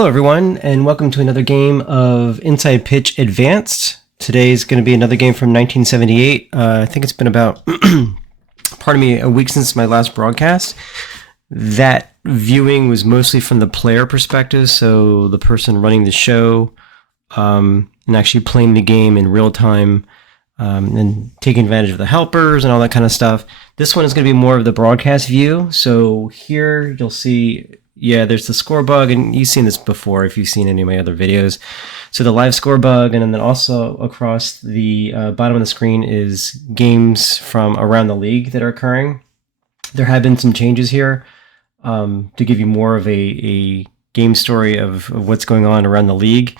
Hello, everyone, and welcome to another game of Inside Pitch Advanced. Today's going to be another game from 1978. I think it's been about, a week since my last broadcast. That viewing was mostly from the player perspective, so the person running the show and actually playing the game in real time and taking advantage of the helpers and all that kind of stuff. This one is going to be more of the broadcast view. So here you'll see... Yeah, there's the score bug, and you've seen this before if you've seen any of my other videos. So the live score bug, and then also across the bottom of the screen is games from around the league that are occurring. There have been some changes here to give you more of a game story of what's going on around the league.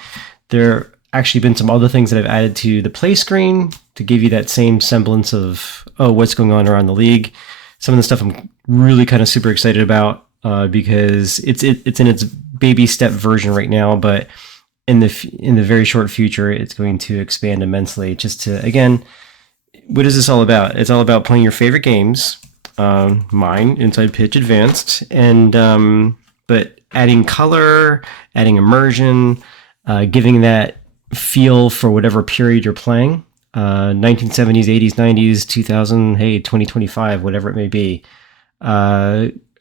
There actually been some other things that I've added to the play screen to give you that same semblance of, what's going on around the league. Some of the stuff I'm really kind of super excited about. Because it's in its baby step version right now, but in the very short future, it's going to expand immensely. Just to, again, what is this all about? It's all about playing your favorite games, mine, Inside Pitch Advanced, and but adding color, adding immersion, giving that feel for whatever period you're playing. 1970s, 80s, 90s, 2000, 2025, whatever it may be.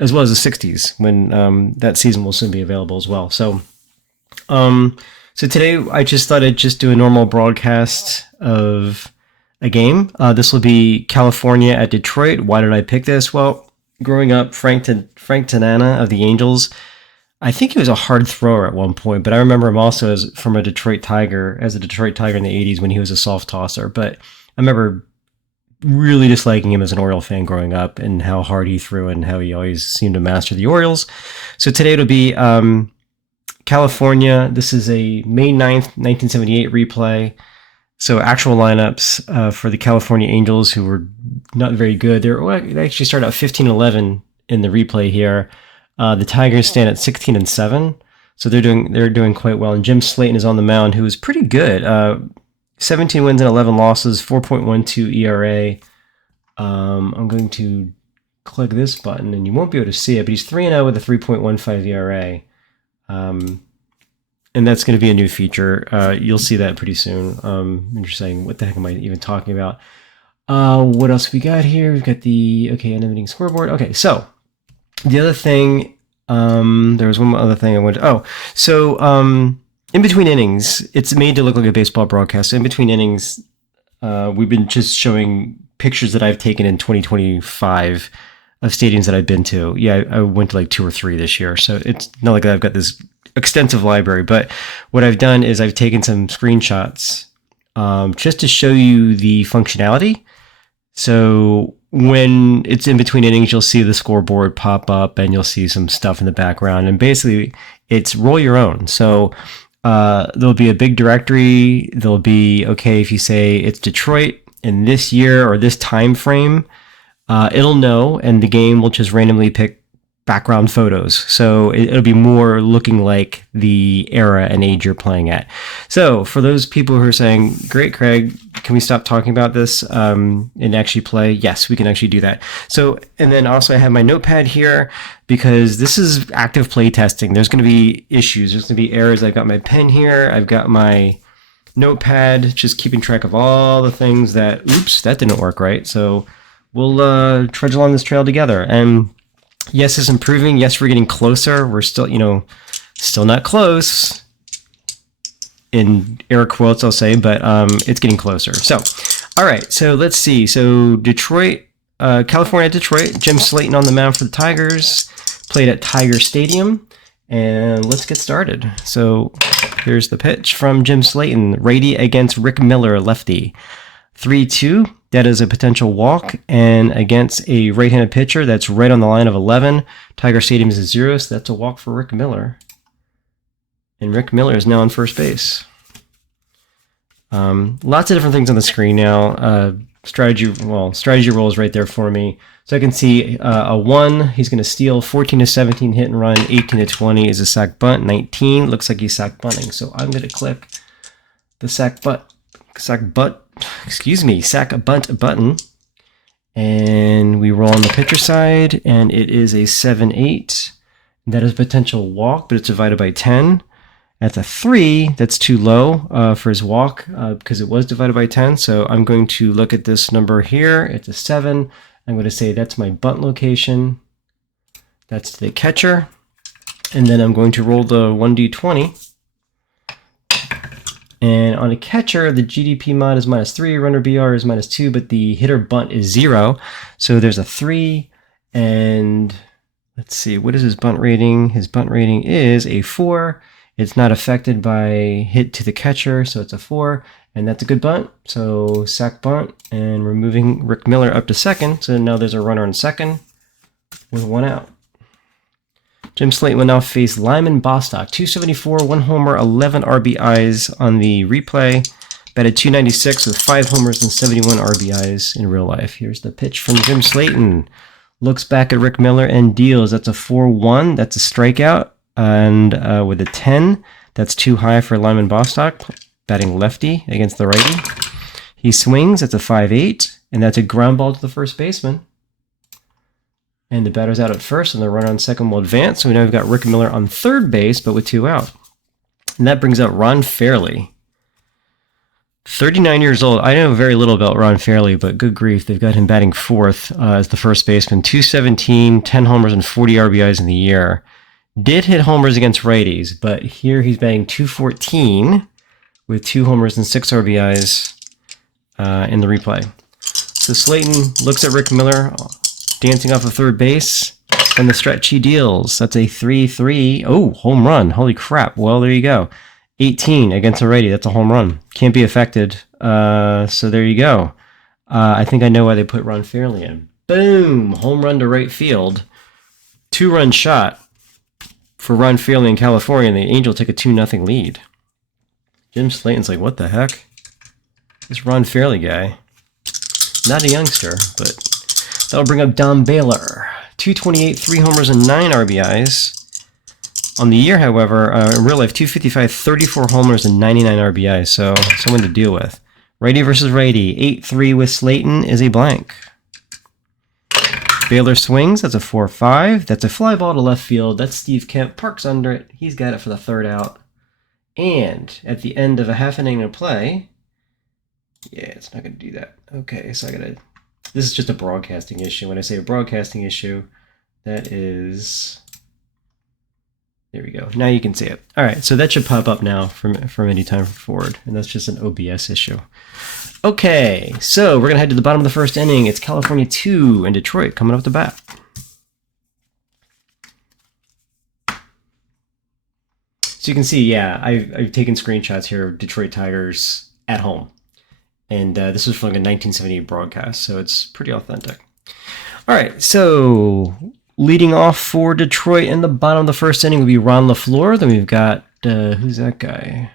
As well as the 60s, when that season will soon be available as well. So today I just thought I'd just do a normal broadcast of a game. This will be California at Detroit. Why did I pick this? Well, growing up, Frank Tanana of the Angels, I think he was a hard thrower at one point, but I remember him also as a Detroit Tiger in the 80s when he was a soft tosser. But I remember really disliking him as an Oriole fan growing up and how hard he threw and how he always seemed to master the Orioles. So today it'll be California. This is a May 9th, 1978 replay. So actual lineups for the California Angels, who were not very good. They actually started out 15-11 in the replay here. The Tigers stand at 16-7. So they're doing quite well. And Jim Slaton is on the mound, who is pretty good. 17 wins and 11 losses, 4.12 ERA. I'm going to click this button, and you won't be able to see it, but he's 3-0 with a 3.15 ERA. And that's going to be a new feature. You'll see that pretty soon. And you're saying, what the heck am I even talking about? What else we got here? We've got the, animating scoreboard. Okay, so the other thing, there was one other thing I wanted to, in between innings, it's made to look like a baseball broadcast. In between innings, we've been just showing pictures that I've taken in 2025 of stadiums that I've been to. Yeah, I went to like 2 or 3 this year, so it's not like I've got this extensive library. But what I've done is I've taken some screenshots just to show you the functionality. So when it's in between innings, you'll see the scoreboard pop up and you'll see some stuff in the background. And basically, it's roll your own. So there'll be a big directory. There'll be, if you say it's Detroit in this year or this time frame, it'll know, and the game will just randomly pick background photos. So it'll be more looking like the era and age you're playing at. So for those people who are saying, great, Craig, can we stop talking about this and actually play? Yes, we can actually do that. So, and then also I have my notepad here because this is active play testing. There's going to be issues. There's going to be errors. I've got my pen here. I've got my notepad, just keeping track of all the things that, oops, that didn't work right. So we'll trudge along this trail together. And yes, it's improving. Yes, we're getting closer. We're still, still not close in air quotes, I'll say, but it's getting closer. So, all right. So let's see. So Detroit, California, Detroit. Jim Slaton on the mound for the Tigers. Played at Tiger Stadium. And let's get started. So here's the pitch from Jim Slaton. Righty against Rick Miller, lefty. 3-2. That is a potential walk, and against a right-handed pitcher, that's right on the line of 11. Tiger Stadium is a 0, so that's a walk for Rick Miller. And Rick Miller is now on first base. Lots of different things on the screen now. Strategy roll is right there for me. So I can see a 1, he's going to steal, 14-17 hit and run, 18-20 is a sack bunt, 19 looks like he's sack bunting. So I'm going to click the sack bunt button, and we roll on the pitcher side, and it is a 7-8. That is a potential walk, but it's divided by 10. That's a 3. That's too low for his walk because it was divided by 10. So I'm going to look at this number here. It's a 7. I'm going to say that's my bunt location. That's the catcher. And then I'm going to roll the 1d20. And on a catcher, the GDP mod is -3, runner BR is -2, but the hitter bunt is 0. So there's a 3, and let's see, what is his bunt rating? His bunt rating is a 4. It's not affected by hit to the catcher, so it's a 4, and that's a good bunt. So sack bunt, and we're moving Rick Miller up to second, so now there's a runner on second with 1 out. Jim Slaton will now face Lyman Bostock. 274, 1 homer, 11 RBIs on the replay. Batted 296 with 5 homers and 71 RBIs in real life. Here's the pitch from Jim Slaton. Looks back at Rick Miller and deals. That's a 4-1. That's a strikeout. And with a 10, that's too high for Lyman Bostock. Batting lefty against the righty. He swings. That's a 5-8. And that's a ground ball to the first baseman. And the batter's out at first, and the runner on second will advance. So we now we've got Rick Miller on third base, but with 2 out. And that brings up Ron Fairley. 39 years old. I know very little about Ron Fairley, but good grief, they've got him batting fourth as the first baseman. 217, 10 homers, and 40 RBIs in the year. Did hit homers against righties, but here he's batting 214 with 2 homers and 6 RBIs in the replay. So Slaton looks at Rick Miller, dancing off of third base, and the stretch he deals. That's a 3-3. Oh, home run. Holy crap. Well, there you go. 18 against a righty. That's a home run. Can't be affected. So there you go. I think I know why they put Ron Fairley in. Boom! Home run to right field. 2-run shot for Ron Fairley in California, and the Angels take a 2-0 lead. Jim Slaton's like, what the heck? This Ron Fairley guy. Not a youngster, but that'll bring up Don Baylor. 228, 3 homers, and 9 RBIs. On the year, however, in real life, 255, 34 homers, and 99 RBIs. So someone to deal with. Righty versus righty. 8-3 with Slaton is a blank. Baylor swings. That's a 4-5. That's a fly ball to left field. That's Steve Kemp. Parks under it. He's got it for the 3rd out. And at the end of a half inning of play, yeah, it's not going to do that. Okay, so I got to... This is just a broadcasting issue. When I say a broadcasting issue, that is... There we go. Now you can see it. All right, so that should pop up now from any time forward, and that's just an OBS issue. Okay, so we're going to head to the bottom of the 1st inning. It's California 2 and Detroit coming up to bat. So you can see, yeah, I've taken screenshots here of Detroit Tigers at home. And this was from like a 1978 broadcast, so it's pretty authentic. All right, so leading off for Detroit in the bottom of the 1st inning will be Ron LaFleur. Then we've got, who's that guy?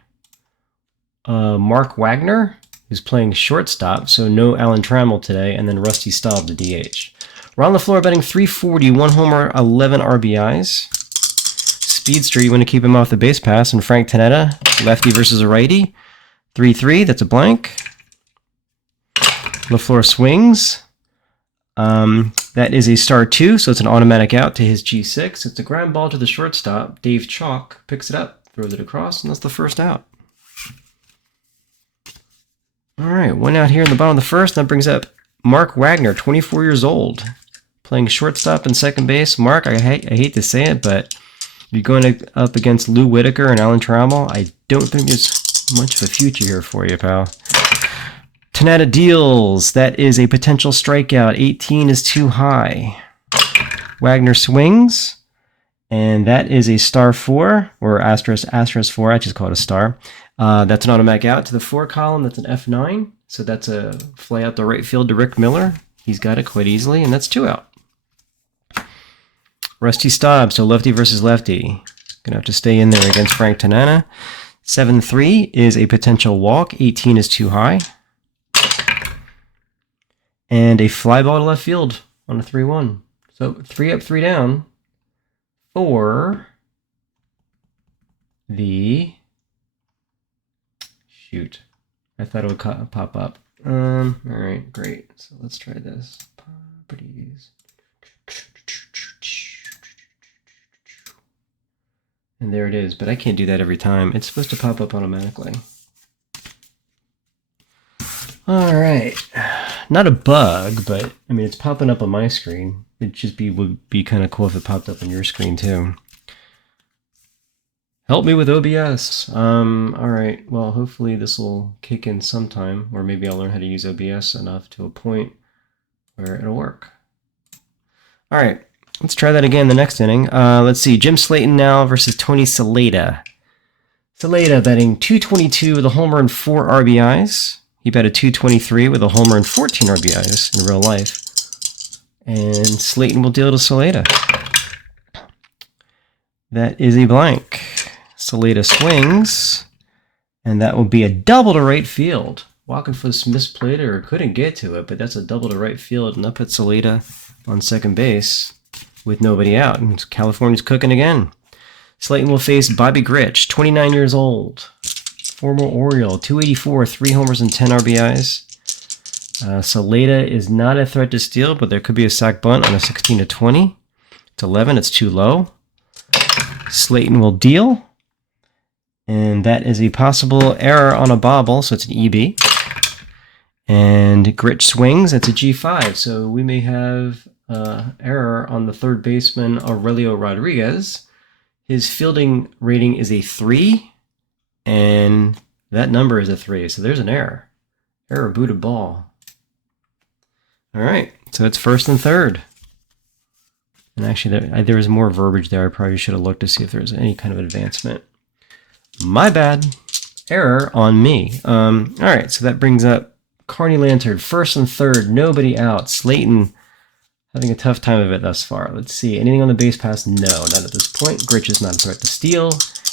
Mark Wagner, who's playing shortstop, so no Alan Trammell today, and then Rusty Staub, the DH. Ron LaFleur batting 340, 1 homer, 11 RBIs. Speedster, you want to keep him off the base pass, and Frank Tanana, lefty versus a righty. 3-3, that's a blank. LaFleur swings. That is a star 2, so it's an automatic out to his G6. It's a ground ball to the shortstop. Dave Chalk picks it up, throws it across, and that's the 1st out. All right, 1 out here in the bottom of the 1st. That brings up Mark Wagner, 24 years old, playing shortstop and second base. Mark, I hate to say it, but you're going up against Lou Whitaker and Alan Trammell. I don't think there's much of a future here for you, pal. Tanana deals. That is a potential strikeout. 18 is too high. Wagner swings. And that is a star 4, or asterisk 4. I just call it a star. That's an automatic out to the 4 column. That's an F9. So that's a fly out the right field to Rick Miller. He's got it quite easily, and that's 2 out. Rusty Staub, so lefty versus lefty. Gonna have to stay in there against Frank Tanana. 7-3 is a potential walk. 18 is too high. And a fly ball to left field on a 3-1. So 3 up, 3 down for the... Shoot. I thought it would pop up. All right, great. So let's try this. Properties. And there it is, but I can't do that every time. It's supposed to pop up automatically. All right. Not a bug, but I mean, it's popping up on my screen. Would be kind of cool if it popped up on your screen too. Help me with OBS. All right. Well, hopefully this will kick in sometime, or maybe I'll learn how to use OBS enough to a point where it'll work. All right. Let's try that again the next inning. Let's see. Jim Slaton now versus Tony Slaton. Slaton batting .222 with a homer and 4 RBIs. He batted .223 with a homer and 14 RBIs in real life. And Slaton will deal to Slaton. That is a blank. Slaton swings, and that will be a double to right field. Walkenfuss misplayed it or couldn't get to it, but that's a double to right field, and that puts Slaton on second base with nobody out. And California's cooking again. Slaton will face Bobby Grich, 29 years old. Former Oriole, 284, 3 homers and 10 RBIs. Slaton is not a threat to steal, but there could be a sac bunt on a 16-20. It's 11, it's too low. Slaton will deal. And that is a possible error on a bobble, so it's an EB. And Grich swings, that's a G5. So we may have error on the third baseman, Aurelio Rodriguez. His fielding rating is a 3, and that number is a 3. So there's an error. Error booted ball. All right, so it's first and third. And actually, there was more verbiage there. I probably should have looked to see if there was any kind of advancement. My bad. Error on me. All right, so that brings up Carney Lantern, first and third, nobody out. Slaton having a tough time of it thus far. Let's see, anything on the base pass? No, not at this point. Grich is not a threat to steal,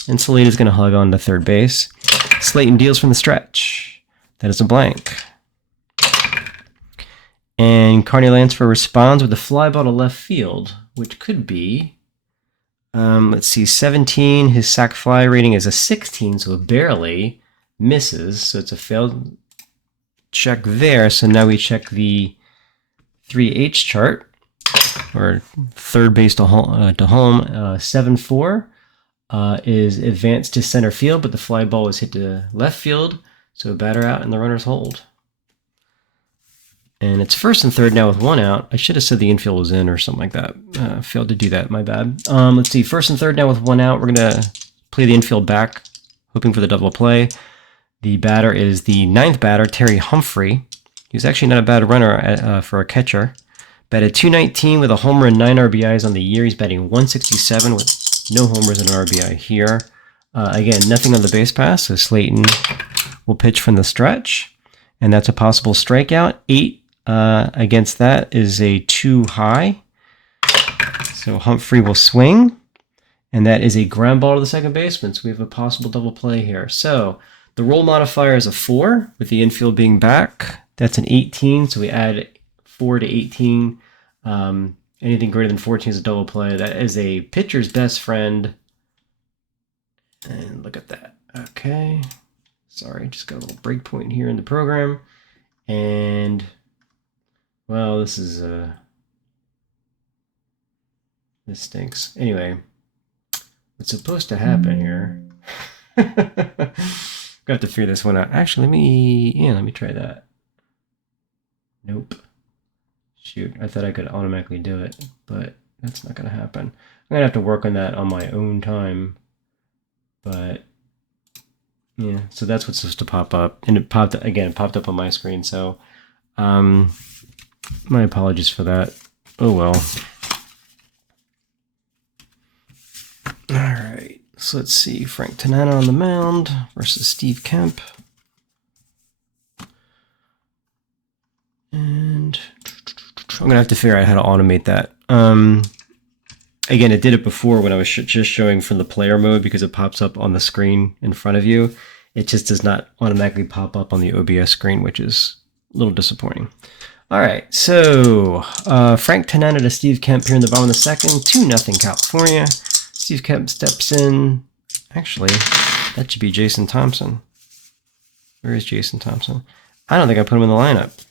and Slaton is going to hug on to third base. Slaton deals from the stretch. That is a blank. And Carney Lansford responds with a fly ball to left field, which could be, let's see, 17. His sac fly rating is a 16, so it barely misses. So it's a failed check there. So now we check the 3H chart, or third base to home. 7-4 is advanced to center field, but the fly ball was hit to left field, so a batter out and the runners hold. And it's first and third now with 1 out. I should have said the infield was in or something like that. Failed to do that, my bad. Let's see, first and third now with 1 out. We're going to play the infield back, hoping for the double play. The batter is the 9th batter, Terry Humphrey. He's actually not a bad runner for a catcher. Batted .219 with a homer and 9 RBIs on the year. He's batting .167 with no homers and an RBI here. Again, nothing on the base pass, so Slaton will pitch from the stretch. And that's a possible strikeout. 8 against that is a too high. So Humphrey will swing. And that is a ground ball to the second baseman. So we have a possible double play here. So the roll modifier is a 4, with the infield being back. That's an 18, so we add 4 to 18. Anything greater than 14 is a double play. That is a pitcher's best friend. And look at that. Okay. Sorry, just got a little break point here in the program. And, well, this stinks. Anyway, what's supposed to happen here? Got to figure this one out. Actually, let me try that. Nope. Shoot, I thought I could automatically do it, but that's not going to happen. I'm going to have to work on that on my own time. But, yeah, so that's what's supposed to pop up. And it popped up on my screen, so my apologies for that. Oh, well. All right. So let's see, Frank Tanana on the mound versus Steve Kemp. And I'm going to have to figure out how to automate that. Again, it did it before when I was just showing from the player mode because it pops up on the screen in front of you. It just does not automatically pop up on the OBS screen, which is a little disappointing. All right, so Frank Tanana to Steve Kemp here in the bottom of the second, 2-0 California. Steve Kemp steps in. Actually, that should be Jason Thompson. Where is Jason Thompson? I don't think I put him in the lineup.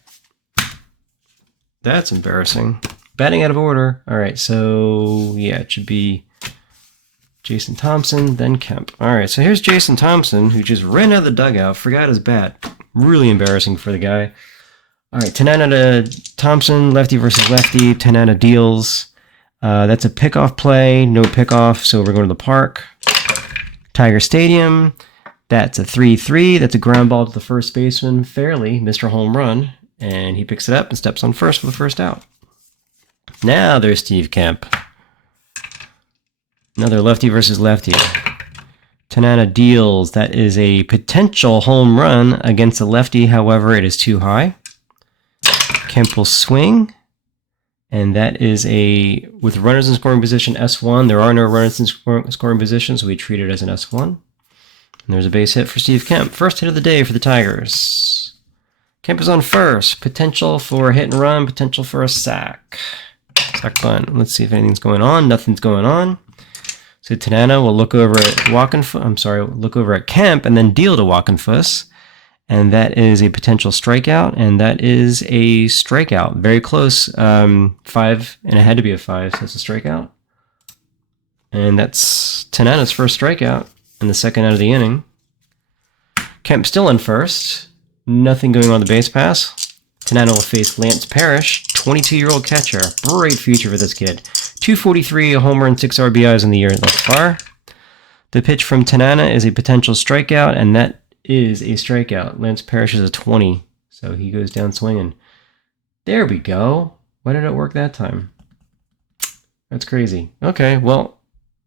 That's embarrassing. Batting out of order. All right, so yeah, it should be Jason Thompson, then Kemp. All right, so here's Jason Thompson, who just ran out of the dugout, forgot his bat. Really embarrassing for the guy. All right, Tanana to Thompson, lefty versus lefty. Tanana deals. That's a pickoff play, no pickoff, so we're going to the park. Tiger Stadium. That's a 3-3. That's a ground ball to the first baseman, fairly, Mr. Home Run. And he picks it up and steps on first for the first out. Now there's Steve Kemp. Another lefty versus lefty. Tanana deals. That is a potential home run against a lefty. However, it is too high. Kemp will swing. And that is a, with runners in scoring position, S1. There are no runners in scoring position, so we treat it as an S1. And there's a base hit for Steve Kemp. First hit of the day for the Tigers. Kemp is on first. Potential for a hit and run. Potential for a sack. Sack bunt. Let's see if anything's going on. Nothing's going on. So Tanana will look over at look over at Kemp and then deal to Walkenfuss. And that is a potential strikeout, and that is a strikeout. Very close. 5, and it had to be a 5, so it's a strikeout. And that's Tanana's first strikeout in the second out of the inning. Kemp still in first. Nothing going on the base pass. Tanana will face Lance Parrish, 22-year-old catcher. Great future for this kid. 243, a homer, and 6 RBIs in the year thus far. The pitch from Tanana is a potential strikeout, and that is a strikeout. Lance Parrish is a 20, so he goes down swinging. There we go. Why did it work that time? That's crazy. Okay, well,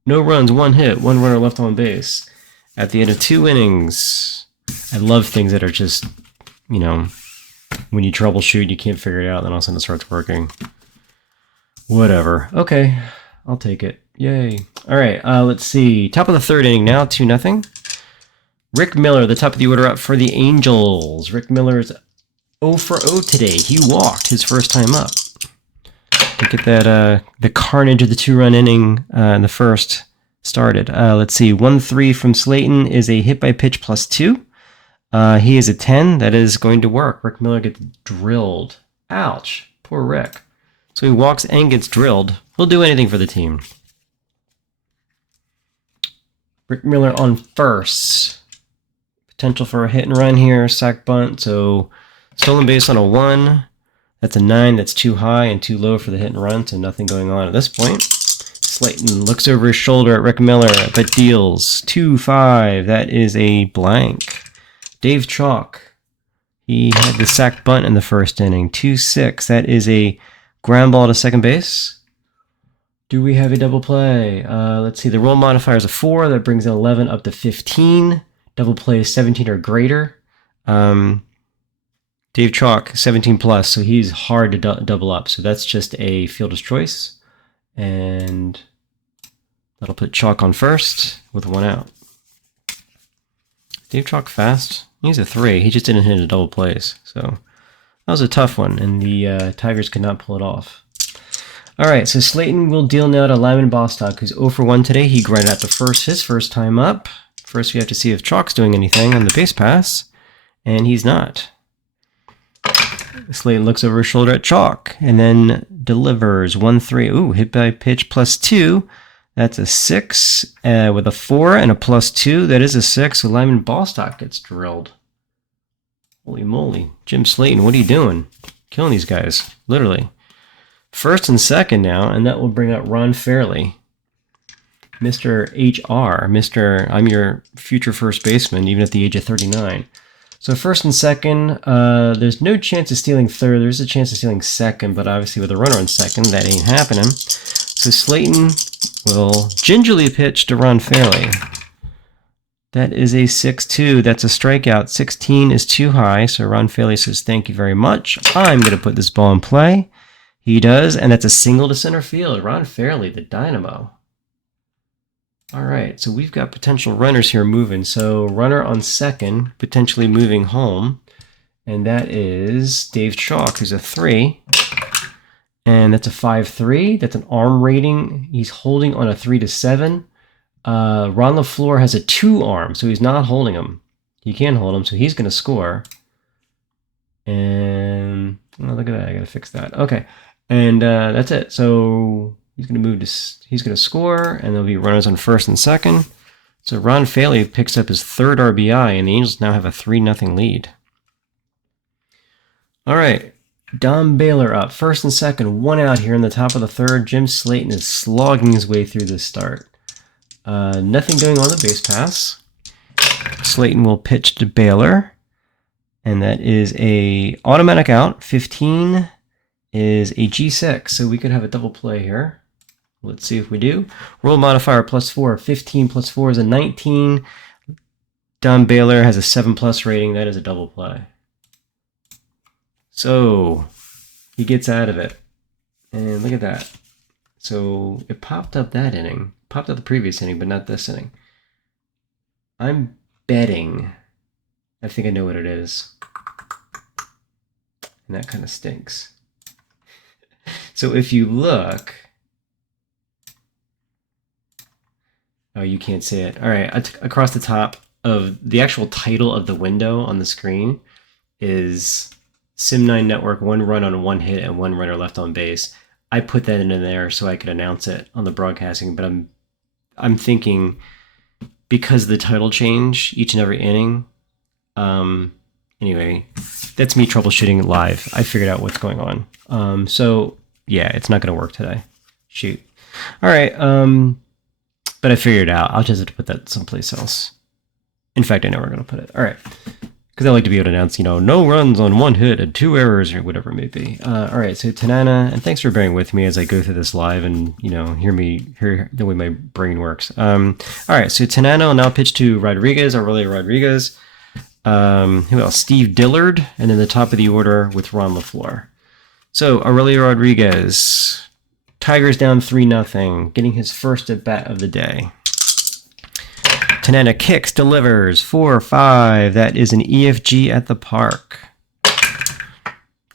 no runs, 1 hit, 1 runner left on base. At the end of 2 innings. I love things that are just, you know, when you troubleshoot, you can't figure it out, then all of a sudden it starts working. Whatever. Okay, I'll take it. Yay. All right, let's see. Top of the 3rd inning now, 2-0. Rick Miller, the top of the order up for the Angels. Rick Miller is 0 for 0 today. He walked his first time up. Look at that, the carnage of the 2-run inning in the first started. Let's see, 1-3 from Slaton is a hit by pitch +2. He is a 10. That is going to work. Rick Miller gets drilled. Ouch. Poor Rick. So he walks and gets drilled. He'll do anything for the team. Rick Miller on first. Potential for a hit and run here. Sack bunt. So stolen base on a 1. That's a 9. That's too high and too low for the hit and run. So nothing going on at this point. Slaton looks over his shoulder at Rick Miller, but deals. 2-5. That is a blank. Dave Chalk. He had the sack bunt in the first inning. 2-6. That is a ground ball to second base. Do we have a double play? Let's see. The roll modifier is a 4. That brings 11 up to 15. Double play is 17 or greater. Dave Chalk, 17 plus, so he's hard to double up. So that's just a fielder's choice. And that'll put Chalk on first with 1 out. Dave Chalk fast. He's a 3. He just didn't hit a double plays. So that was a tough one, and the Tigers could not pull it off. All right, so Slaton will deal now to Lyman Bostock, who's 0 for 1 today. He grinded out to first his first time up. First, we have to see if Chalk's doing anything on the base pass, and he's not. Slaton looks over his shoulder at Chalk, and then delivers 1-3. Ooh, hit by pitch +2. That's a 6 with a 4 and a +2. That is a 6. So Lyman Bostock gets drilled. Holy moly. Jim Slaton, what are you doing? Killing these guys, literally. First and second now, and that will bring up Ron Fairley. Mr. HR, Mr. I'm your future first baseman, even at the age of 39. So first and second, there's no chance of stealing third. There's a chance of stealing second, but obviously with a runner on second, that ain't happening. So Slaton will gingerly pitch to Ron Fairley. That is a 6-2. That's a strikeout. 16 is too high, so Ron Fairley says, thank you very much. I'm going to put this ball in play. He does, and that's a single to center field. Ron Fairley, the dynamo. All right, so we've got potential runners here moving. So runner on second, potentially moving home, and that is Dave Chalk, who's a 3. And that's a 5-3. That's an arm rating. He's holding on a 3-7. Ron LaFleur has a 2 arm, so he's not holding him. He can hold him, so he's going to score. And oh, look at that. I got to fix that. Okay. And that's it. So He's going to move to, he's going to score, and there'll be runners on first and second. So Ron Faley picks up his third RBI, and the Angels now have a 3-0 lead. All right, Don Baylor up, first and second, 1 out here in the top of the third. Jim Slaton is slogging his way through this start. Nothing going on the base pass. Slaton will pitch to Baylor, and that is a automatic out. 15 is a G6, so we could have a double play here. Let's see if we do. Roll modifier +4. 15 plus 4 is a 19. Don Baylor has a 7+ rating. That is a double play. So he gets out of it. And look at that. So it popped up that inning. Popped up the previous inning, but not this inning. I'm betting. I think I know what it is. And that kind of stinks. So if you look... Oh, you can't see it. All right, across the top of the actual title of the window on the screen is SIM9 Network, 1 run on 1 hit and 1 runner left on base. I put that in there so I could announce it on the broadcasting, but I'm thinking because of the title change each and every inning. Anyway, that's me troubleshooting live. I figured out what's going on. So yeah, it's not going to work today. Shoot. All right. But I figured it out. I'll just have to put that someplace else. In fact, I know where I'm going to put it. All right. Because I like to be able to announce, no runs on 1 hit and 2 errors or whatever it may be. All right. So Tanana, and thanks for bearing with me as I go through this live and, hear the way my brain works. All right. So Tanana will now pitch to Rodriguez, Aurelio Rodriguez. Who else? Steve Dillard. And then the top of the order with Ron LaFleur. So Aurelio Rodriguez... Tigers down 3-0, getting his first at bat of the day. Tanana kicks, delivers, 4-5. That is an EFG at the park.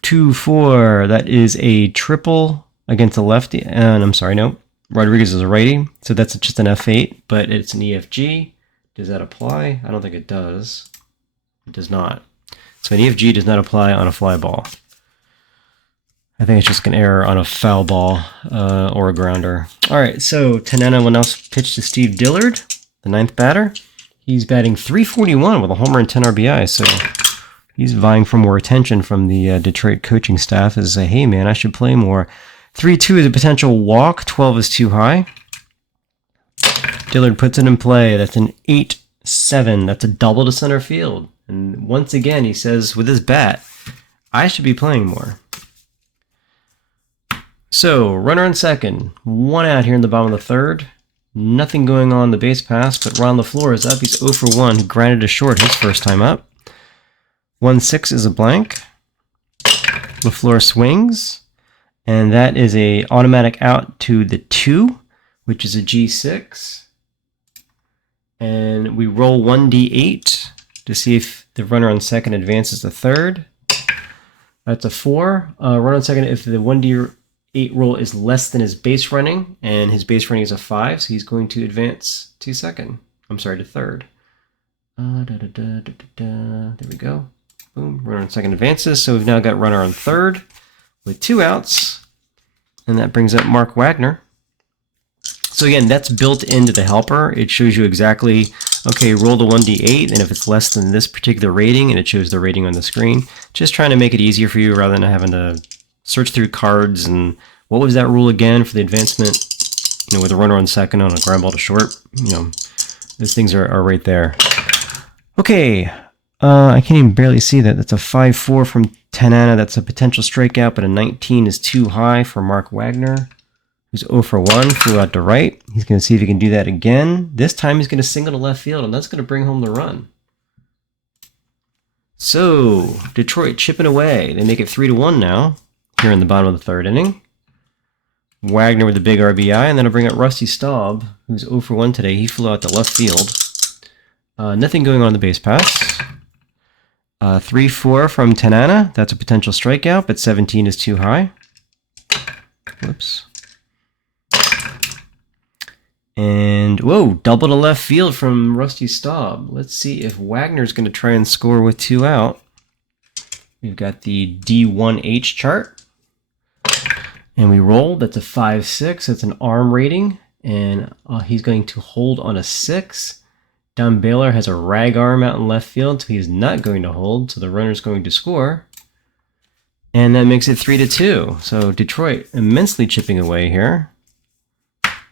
2-4. That is a triple against a lefty. And I'm sorry, no. Rodriguez is a righty, so that's just an F8, but it's an EFG. Does that apply? I don't think it does. It does not. So an EFG does not apply on a fly ball. I think it's just an error on a foul ball or a grounder. All right, so Tanana will now pitch to Steve Dillard, the 9th batter. He's batting .341 with a homer and 10 RBI, so he's vying for more attention from the Detroit coaching staff as, hey man, I should play more. 3-2 is a potential walk, 12 is too high. Dillard puts it in play. That's an 8-7. That's a double to center field. And once again, he says with his bat, I should be playing more. So, runner on second, 1 out here in the bottom of the third. Nothing going on the base pass, but Ron LaFleur is up. He's 0 for 1. He grounded to short his first time up. 1-6 is a blank. LaFleur swings, and that is a automatic out to the 2, which is a G6. And we roll 1d8 to see if the runner on second advances to third. That's a 4. Runner on second, if the 1d8 roll is less than his base running, and his base running is a 5, so he's going to advance to second. I'm sorry, to third. There we go. Boom. Runner on second advances. So we've now got runner on third with 2 outs, and that brings up Mark Wagner. So again, that's built into the helper. It shows you exactly, okay, roll the 1d8, and if it's less than this particular rating, and it shows the rating on the screen, just trying to make it easier for you rather than having to search through cards. And what was that rule again for the advancement, with a runner on second on a ground ball to short? Those things are right there. Okay, I can't even barely see that. That's a 5-4 from Tanana. That's a potential strikeout, but a 19 is too high for Mark Wagner, who's 0 for 1, flew out to right. He's going to see if he can do that again. This time he's going to single to left field, and that's going to bring home the run. So, Detroit chipping away. They make it 3-1 now, here in the bottom of the third inning. Wagner with the big RBI, and then I'll bring up Rusty Staub, who's 0 for 1 today. He flew out to left field. Nothing going on the base pass. 3-4 from Tanana. That's a potential strikeout, but 17 is too high. Whoops. And, whoa, double to left field from Rusty Staub. Let's see if Wagner's going to try and score with 2 out. We've got the D1H chart. And we roll. That's a 5-6. That's an arm rating. And he's going to hold on a 6. Don Baylor has a rag arm out in left field, so he is not going to hold. So the runner's going to score. And that makes it 3-2. So Detroit immensely chipping away here.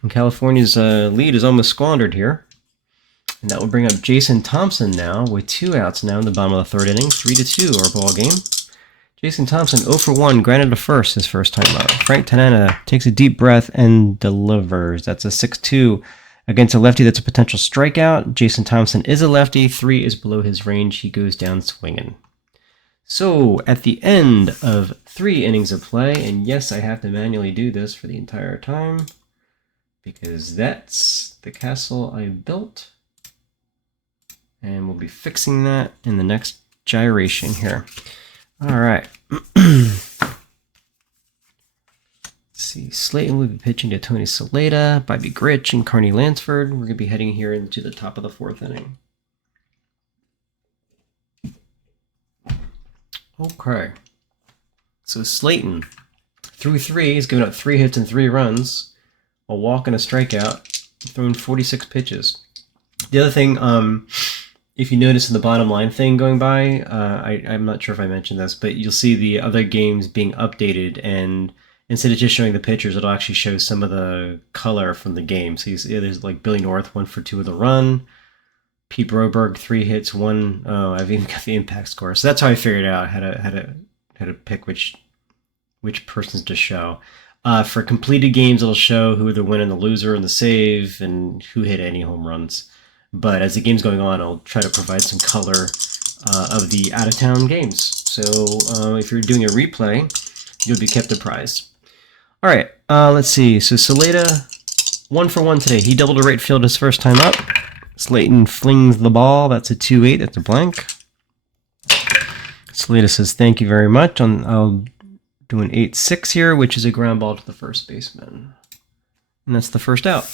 And California's lead is almost squandered here. And that will bring up Jason Thompson now with 2 outs now in the bottom of the 3rd inning. 3-2 our ball game. Jason Thompson 0 for 1, grounded to first his first time up. Frank Tanana takes a deep breath and delivers. That's a 6-2 against a lefty. That's a potential strikeout. Jason Thompson is a lefty. 3 is below his range. He goes down swinging. So at the end of 3 innings of play, and yes, I have to manually do this for the entire time because that's the castle I built. And we'll be fixing that in the next gyration here. All right. Let's see. Slaton will be pitching to Tony Saleta, Bobby Gritch, and Carney Lansford. We're going to be heading here into the top of the 4th inning. Okay. So Slaton, through 3, he's given up 3 hits and 3 runs, a walk and a strikeout, thrown 46 pitches. The other thing, if you notice in the bottom line thing going by, I'm not sure if I mentioned this, but you'll see the other games being updated, and instead of just showing the pictures, it'll actually show some of the color from the game. So you see there's like Billy North 1 for 2 with a run, Pete Broberg 3 hits, 1. Oh, I've even got the impact score. So that's how I figured out how to pick which persons to show. For completed games, it'll show who the winner and the loser and the save and who hit any home runs. But as the game's going on, I'll try to provide some color of the out-of-town games. So if you're doing a replay, you'll be kept apprised. All right, let's see. So Saleta, 1 for 1 today. He doubled to right field his first time up. Slaton flings the ball. That's a 2-8. That's a blank. Saleta says, thank you very much. I'll do an 8-6 here, which is a ground ball to the first baseman. And that's the first out.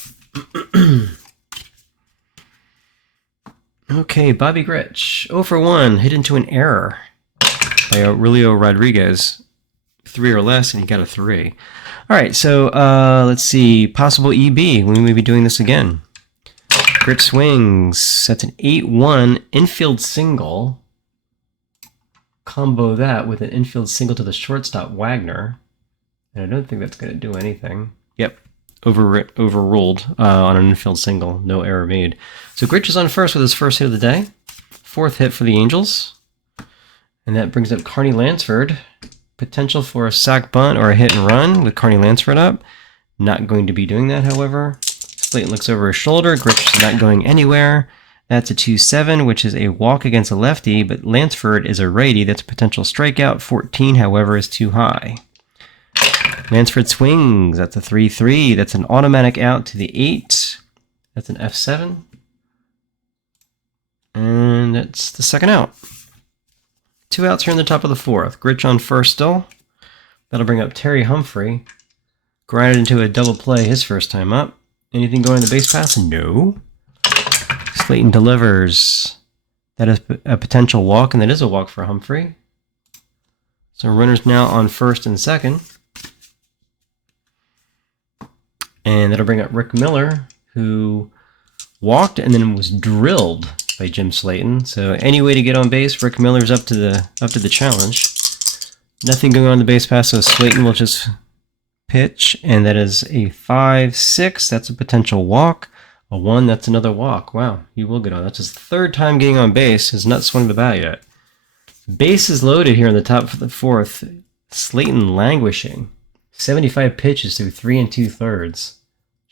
Okay, Bobby Gritch, 0 for 1, hit into an error by Aurelio Rodriguez. 3 or less, and he got a 3. All right, so let's see. Possible EB. We may be doing this again. Gritch swings. That's an 8-1 infield single. Combo that with an infield single to the shortstop, Wagner. And I don't think that's going to do anything. Yep. Overruled on an infield single. No error made. So Gritch is on first with his first hit of the day. 4th hit for the Angels. And that brings up Carney Lansford. Potential for a sac bunt or a hit and run with Carney Lansford up. Not going to be doing that, however. Slaton looks over his shoulder. Gritch is not going anywhere. That's a 2-7, which is a walk against a lefty, but Lansford is a righty. That's a potential strikeout. 14, however, is too high. Lansford swings. That's a 3-3. That's an automatic out to the 8. That's an F7. And that's the second out. 2 outs here in the top of the 4th. Gritch on first still. That'll bring up Terry Humphrey. Grounded into a double play his first time up. Anything going to the base pass? No. Slaton delivers. That is a potential walk, and that is a walk for Humphrey. So runners now on first and second. And that'll bring up Rick Miller, who walked and then was drilled by Jim Slaton. So any way to get on base, Rick Miller's up to the challenge. Nothing going on the base pass, so Slaton will just pitch, and that is a 5-6. That's a potential walk. A 1, that's another walk. Wow, he will get on. That's his 3rd time getting on base. Has not swung the bat yet. Base is loaded here in the top of the 4th. Slaton languishing. 75 pitches through 3 2/3.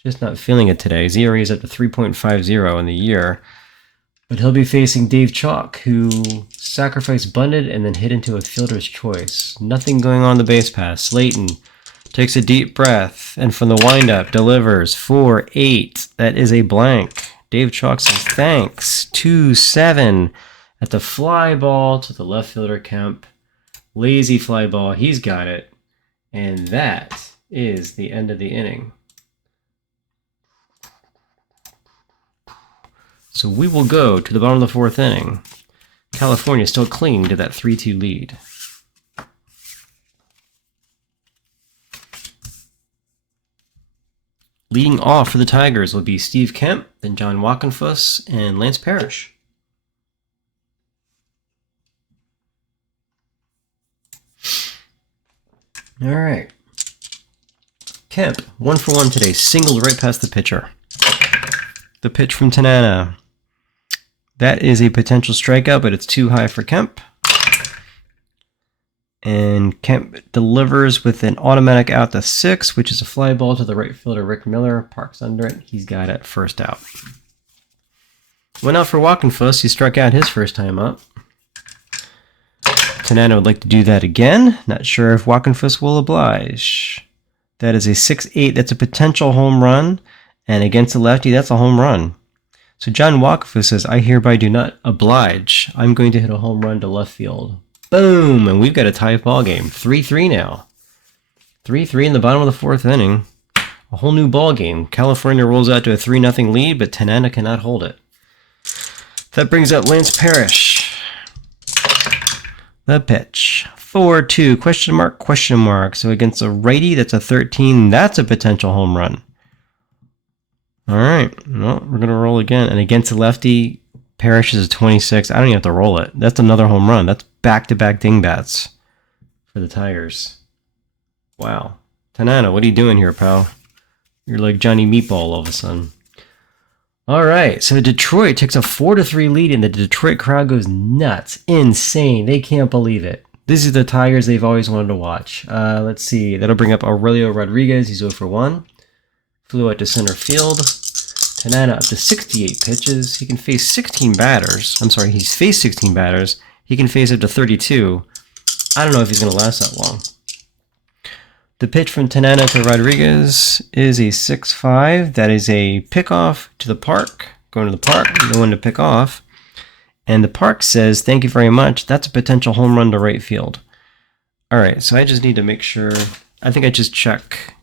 Just not feeling it today. His ERA is up to 3.50 in the year. But he'll be facing Dave Chalk, who sacrificed bunted and then hit into a fielder's choice. Nothing going on the base pass. Slaton takes a deep breath, and from the windup delivers 4-8. That is a blank. Dave Chalk says thanks. 2-7 at the fly ball to the left fielder Kemp. Lazy fly ball. He's got it. And that is the end of the inning. So we will go to the bottom of the 4th inning. California still clinging to that 3-2 lead. Leading off for the Tigers will be Steve Kemp, then John Walkenfuss, and Lance Parrish. All right. Kemp, 1 for 1 today, singled right past the pitcher. The pitch from Tanana. That is a potential strikeout, but it's too high for Kemp. And Kemp delivers with an automatic out to 6, which is a fly ball to the right fielder, Rick Miller. Parks under it. He's got it first out. Went out for Walkenfuss. He struck out his first time up. Tanana would like to do that again. Not sure if Walkenfuss will oblige. That is a 6-8. That's a potential home run. And against the lefty, that's a home run. So John Walkenfuss says, I hereby do not oblige. I'm going to hit a home run to left field. Boom! And we've got a tie ball game. 3-3 now. 3-3 in the bottom of the 4th inning. A whole new ball game. California rolls out to a 3-0 lead, but Tanana cannot hold it. That brings up Lance Parrish. The pitch. 4-2. Question mark, question mark. So against a righty, that's a 13. That's a potential home run. All right. Well, we're going to roll again. And against a lefty, Parrish is a 26. I don't even have to roll it. That's another home run. That's back-to-back dingbats for the Tigers. Wow. Tanana, what are you doing here, pal? You're like Johnny Meatball all of a sudden. All right, so Detroit takes a 4-3 lead, and the Detroit crowd goes nuts. Insane. They can't believe it. This is the Tigers they've always wanted to watch. Let's see. That'll bring up Aurelio Rodriguez. He's 0 for 1. Flew out to center field. Tanana up to 68 pitches. He can face 16 batters. I'm sorry, he's faced 16 batters. He can face up to 32. I don't know if he's going to last that long. The pitch from Tanana to Rodriguez is a 6-5. That is a pickoff to the park. Going to the park, no one to pick off. And the park says, thank you very much. That's a potential home run to right field. All right, so I just need to make sure. I think I just check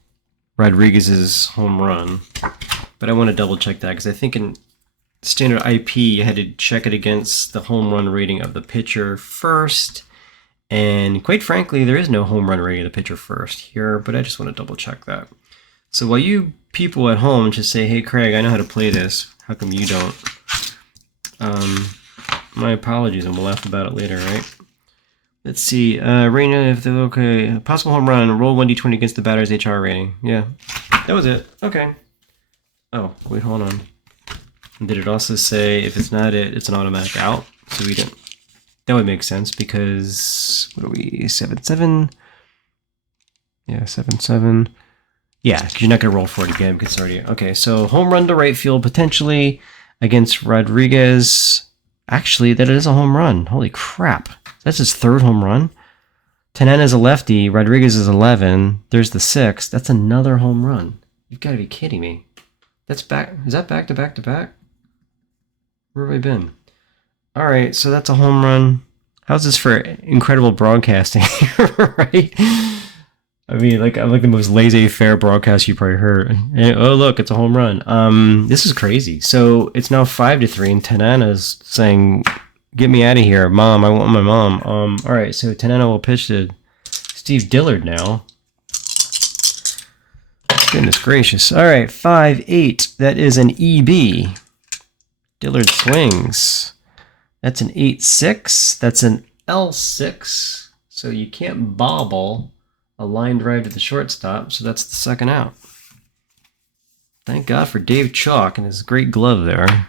Rodriguez's home run. But I want to double check that because I think in standard IP, you had to check it against the home run rating of the pitcher first. And quite frankly, there is no home run rating of the pitcher first here, but I just want to double check that. So while you people at home just say, hey, Craig, I know how to play this. How come you don't? My apologies, and we'll laugh about it later, right? Let's see. Reina, if they're okay. Possible home run, roll 1d20 against the batter's HR rating. Yeah, that was it. Okay. Oh, wait, hold on. And did it also say if it's not it, it's an automatic out? So we didn't. That would make sense because, what are we, 7-7? Yeah, 7-7. Yeah, because you're not going to roll for it again because it's already, okay, so home run to right field potentially against Rodriguez. Actually, that is a home run. Holy crap. That's his 3rd home run. Tanana's a lefty. Rodriguez is 11. There's the 6. That's another home run. You've got to be kidding me. That's back. Is that back to back to back? Where have I been? All right, so that's a home run. How's this for incredible broadcasting, right? I mean, like I'm like the most laissez-faire broadcast you probably heard. And, oh, look, it's a home run. This is crazy. So it's now 5-3, and Tanana's saying, "Get me out of here, Mom. I want my mom." All right, so Tanana will pitch to Steve Dillard now. Goodness gracious. All right, 5-8. That is an EB. Dillard swings. That's an 8-6. That's an L6. So you can't bobble a line drive to the shortstop. So that's the 2nd out. Thank God for Dave Chalk and his great glove there.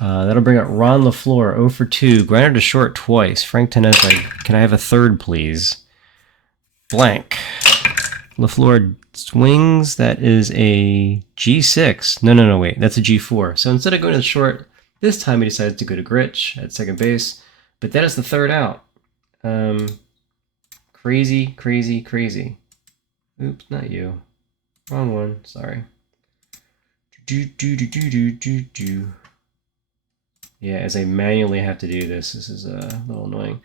That'll bring up Ron LaFleur, 0 for 2. Grinder to short twice. Frank Tenet's like, can I have a 3rd, please? Blank. LaFleur swings. That is a G6. No, wait. That's a G4. So instead of going to the short, this time he decides to go to Gritch at second base. But that is the 3rd out. Crazy, crazy, crazy. Oops, not you. Wrong one. Sorry. Yeah, as I manually have to do this. This is a little annoying.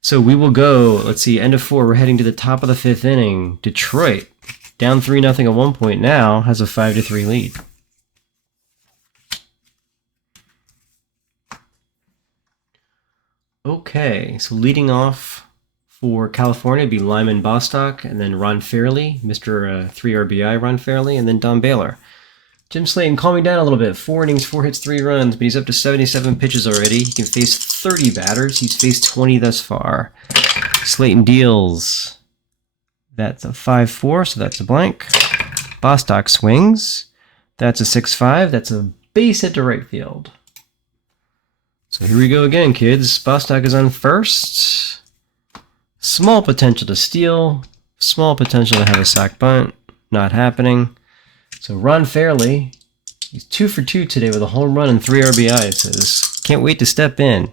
So we will go, let's see, end of 4. We're heading to the top of the 5th inning. Detroit, down 3-0 at one point now, has a 5-3 lead. Okay, so leading off For California, it'd be Lyman Bostock, and then Ron Fairley, Mr. 3 RBI Ron Fairley, and then Don Baylor. Jim Slaton calming down a little bit. 4 innings, 4 hits, 3 runs, but he's up to 77 pitches already. He can face 30 batters. He's faced 20 thus far. Slaton deals. That's a 5-4, so that's a blank. Bostock swings. That's a 6-5. That's a base hit to right field. So here we go again, kids. Bostock is on first. Small potential to steal. Small potential to have a sac bunt. Not happening. So Ron Fairley, he's 2 for 2 today with a home run and 3 RBI. Says, can't wait to step in.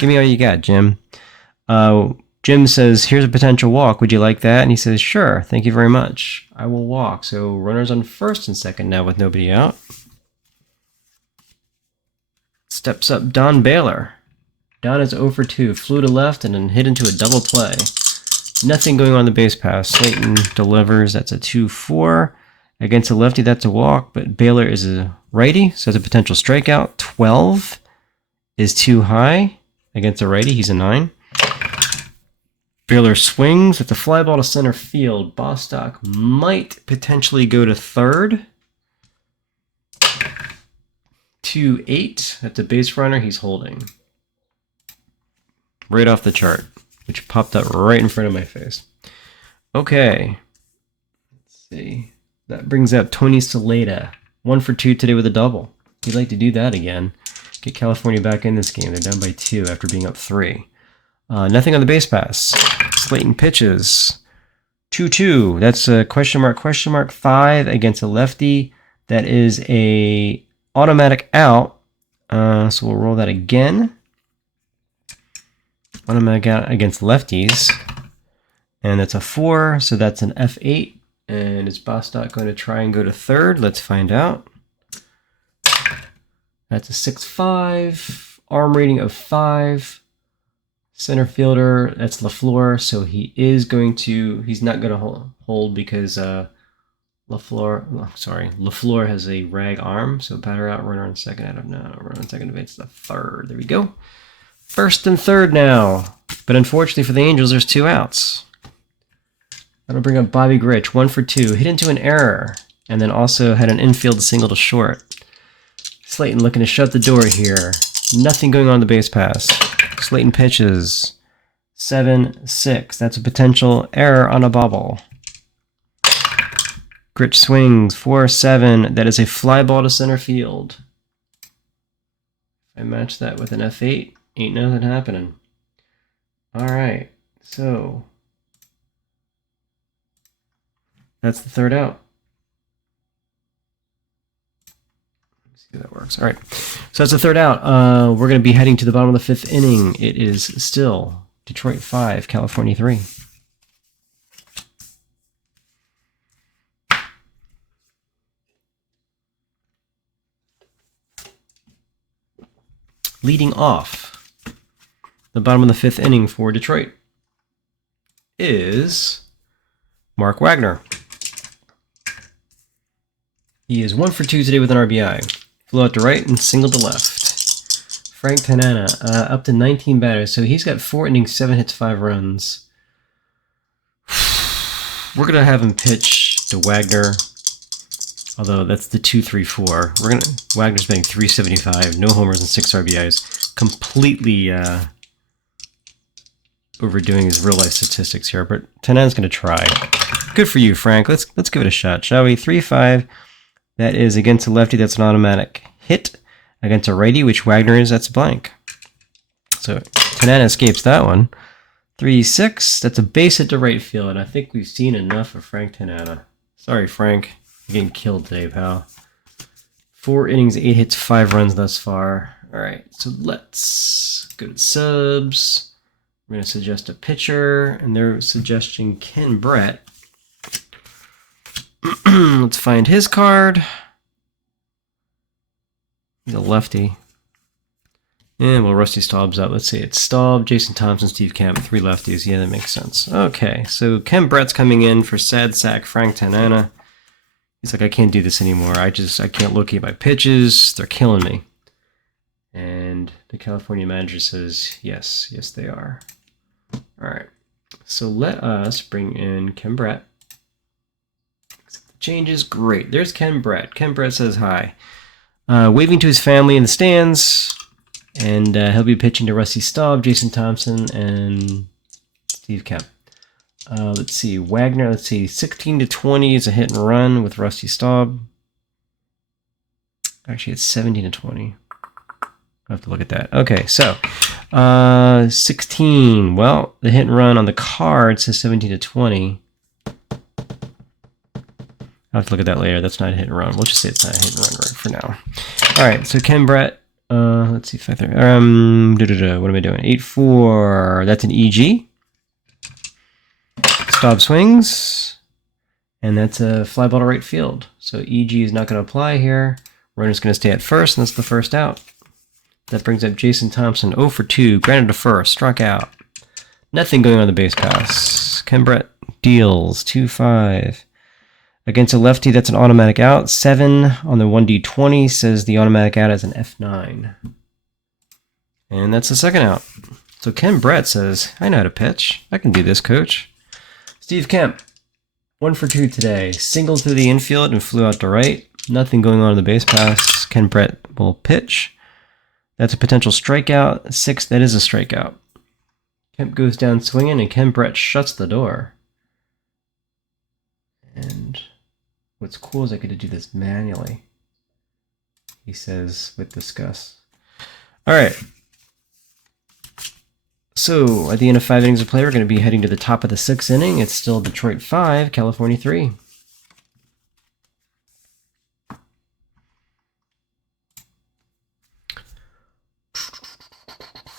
Give me all you got, Jim. Jim says, here's a potential walk. Would you like that? And he says, sure. Thank you very much. I will walk. So runners on first and second now with nobody out. Steps up Don Baylor. Don is 0 for 2. Flew to left and then hit into a double play. Nothing going on the base pass. Slaton delivers. That's a 2-4. Against a lefty, that's a walk, but Baylor is a righty, so that's a potential strikeout. 12 is too high. Against a righty, he's a 9. Baylor swings. It's a fly ball to center field. Bostock might potentially go to third. 2-8. That's a base runner he's holding. Right off the chart, which popped up right in front of my face. Okay. Let's see. That brings up Tony Saleta. 1 for 2 today with a double. He'd like to do that again. Get California back in this game. They're down by 2 after being up 3. Nothing on the base pass. Slaton pitches. 2-2. That's a question mark, 5 against a lefty. That is a automatic out. So we'll roll that again. Automatic out against lefties. And that's a 4, so that's an F8. And is Bostock going to try and go to third? Let's find out. That's a 6-5. Arm rating of 5. Center fielder, that's LaFleur. So he is going to, he's not going to hold because LaFleur has a rag arm. So batter out, runner on second. I don't know. Runner on second advance to third. There we go. First and third now. But unfortunately for the Angels, there's 2 outs. That'll bring up Bobby Grich, 1 for 2. Hit into an error, and then also had an infield single to short. Slaton looking to shut the door here. Nothing going on the base pass. Slaton pitches. 7-6. That's a potential error on a bobble. Grich swings. 4-7. That is a fly ball to center field. If I match that with an F8, ain't nothing happening. All right, so that's the third out. Let's see if that works. All right. So that's the third out. We're going to be heading to the bottom of the 5th inning. It is still Detroit 5, California 3. Leading off the bottom of the 5th inning for Detroit is Mark Wagner. He is 1 for 2 today with an RBI. Flew out to right and singled to left. Frank Tanana, up to 19 batters. So he's got 4 innings, 7 hits, 5 runs. We're going to have him pitch to Wagner. Although that's the 2-3-4. Wagner's batting .375, no homers and 6 RBIs. Completely overdoing his real life statistics here, but Tanana's going to try. Good for you, Frank. Let's give it a shot, shall we? 3-5. That is against a lefty. That's an automatic hit. Against a righty, which Wagner is, that's blank. So Tanana escapes that one. 3-6. That's a base hit to right field, and I think we've seen enough of Frank Tanana. Sorry, Frank. You're getting killed today, pal. 4 innings, 8 hits, 5 runs thus far. All right, so let's go to subs. We're going to suggest a pitcher, and they're suggesting Ken Brett. Let's find his card. He's a lefty. And well, Rusty Staub's up. Let's see, it's Staub, Jason Thompson, Steve Kemp, 3 lefties. Yeah, that makes sense. Okay, so Ken Brett's coming in for sad sack Frank Tanana. He's like, I can't do this anymore. I can't locate my pitches. They're killing me. And the California manager says, yes, they are. All right. So let us bring in Ken Brett. Changes, great. There's Ken Brett. Ken Brett says hi. Waving to his family in the stands. And he'll be pitching to Rusty Staub, Jason Thompson, and Steve Kemp. Let's see, Wagner, let's see, 16 to 20 is a hit and run with Rusty Staub. Actually, it's 17 to 20. I'll have to look at that. Okay, so 16. Well, the hit and run on the card says 17 to 20. I'll have to look at that later. That's not a hit and run. We'll just say it's not a hit and run right for now. All right, so Ken Brett. Let's see, 5-3. What am I doing? 8-4. That's an EG. Staub swings, and that's a fly ball to right field. So EG is not going to apply here. Runner's going to stay at first, and that's the first out. That brings up Jason Thompson, 0 for 2, grounded to first, struck out. Nothing going on the base pass. Ken Brett deals 2-5. Against a lefty, that's an automatic out. 7 on the 1D20 says the automatic out is an F9. And that's the second out. So Ken Brett says, I know how to pitch. I can do this, coach. Steve Kemp, 1 for 2 today. Singled through the infield and flew out to right. Nothing going on in the base pass. Ken Brett will pitch. That's a potential strikeout. 6, that is a strikeout. Kemp goes down swinging, and Ken Brett shuts the door. And what's cool is I get to do this manually. He says with disgust. All right. So at the end of 5 innings of play, we're going to be heading to the top of the 6th inning. It's still Detroit 5, California 3.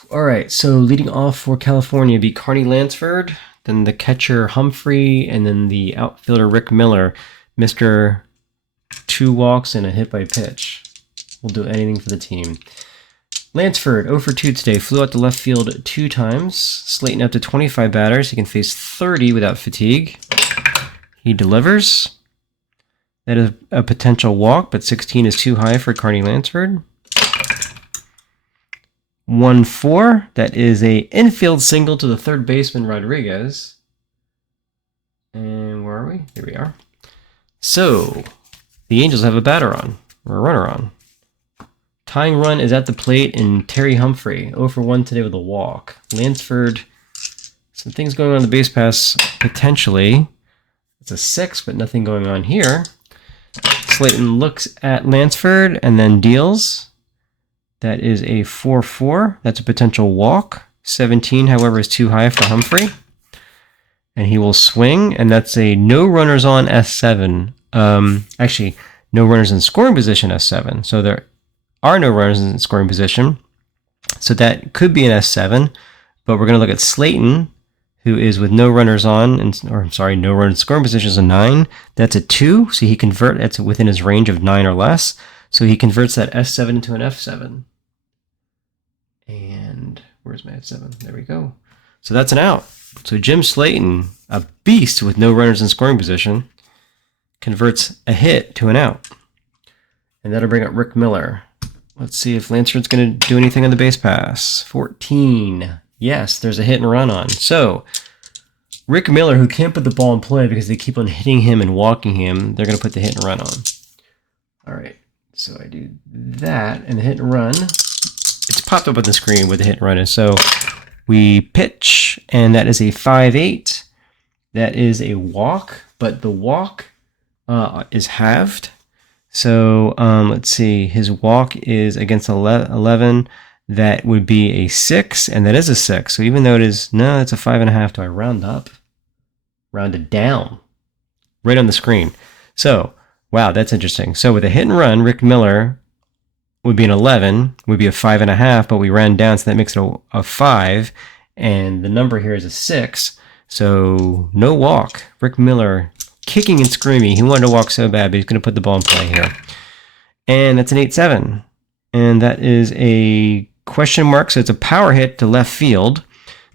All right, so leading off for California be Carney Lansford, then the catcher Humphrey, and then the outfielder Rick Miller, Mr. 2 walks and a hit by pitch. We'll do anything for the team. Lansford, 0 for 2 today, flew out to left field 2 times. Slaton up to 25 batters. He can face 30 without fatigue. He delivers. That is a potential walk, but 16 is too high for Carney Lansford. 1-4. That is a infield single to the third baseman Rodriguez. And where are we? Here we are. So the Angels have a batter on, or a runner on. Tying run is at the plate in Terry Humphrey, 0 for 1 today with a walk. Lansford, some things going on in the base pass potentially. It's a 6, but nothing going on here. Slaton looks at Lansford and then deals. That is a 4-4. That's a potential walk. 17, however, is too high for Humphrey. And he will swing, and that's a no runners on S7. Actually, no runners in scoring position S7. So there are no runners in scoring position. So that could be an S7, but we're going to look at Slaton, who is with no runners on, no runners in scoring position is a 9. That's a 2, so he that's within his range of 9 or less. So he converts that S7 into an F7. And where's my F7? There we go. So that's an out. So Jim Slaton, a beast with no runners in scoring position, converts a hit to an out. And that'll bring up Rick Miller. Let's see if Lansford's going to do anything on the base pass. 14. Yes, there's a hit and run on. So Rick Miller, who can't put the ball in play because they keep on hitting him and walking him, they're going to put the hit and run on. All right, so I do that, and the hit and run, it's popped up on the screen where the hit and run is. So we pitch, and that is a 5-8. That is a walk, but the walk is halved. So let's see, his walk is against 11. That would be a 6, and that is a 6. So even though it's a 5.5, do I round up? Round it down. Right on the screen. So, wow, that's interesting. So with a hit and run, Rick Miller would be an 11, would be a 5.5, but we ran down, so that makes it a 5, and the number here is a 6. So no walk. Rick Miller kicking and screaming. He wanted to walk so bad, but he's going to put the ball in play here. And that's an 8-7. And that is a question mark, so it's a power hit to left field.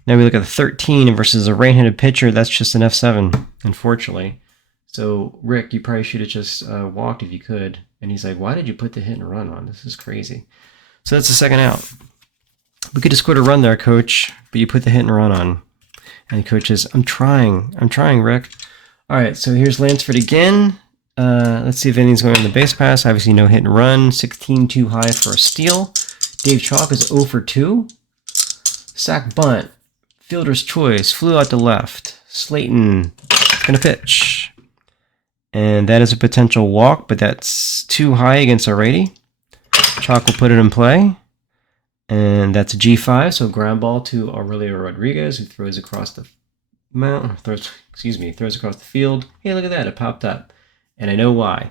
Now we look at the 13 versus a right-handed pitcher. That's just an F7, unfortunately. So, Rick, you probably should have just walked if you could. And he's like, why did you put the hit and run on? This is crazy. So that's the second out. We could have scored a run there, coach, but you put the hit and run on. And coaches, I'm trying, Rick. All right, so here's Lansford again. Let's see if anything's going on the base pass. Obviously, no hit and run. 16 too high for a steal. Dave Chalk is 0 for 2. Sack bunt. Fielder's choice. Flew out to left. Slaton is going to pitch. And that is a potential walk, but that's too high against a righty. Chalk will put it in play. And that's a G5, so ground ball to Aurelio Rodriguez, who throws across the throws across the field. Hey, look at that, it popped up. And I know why,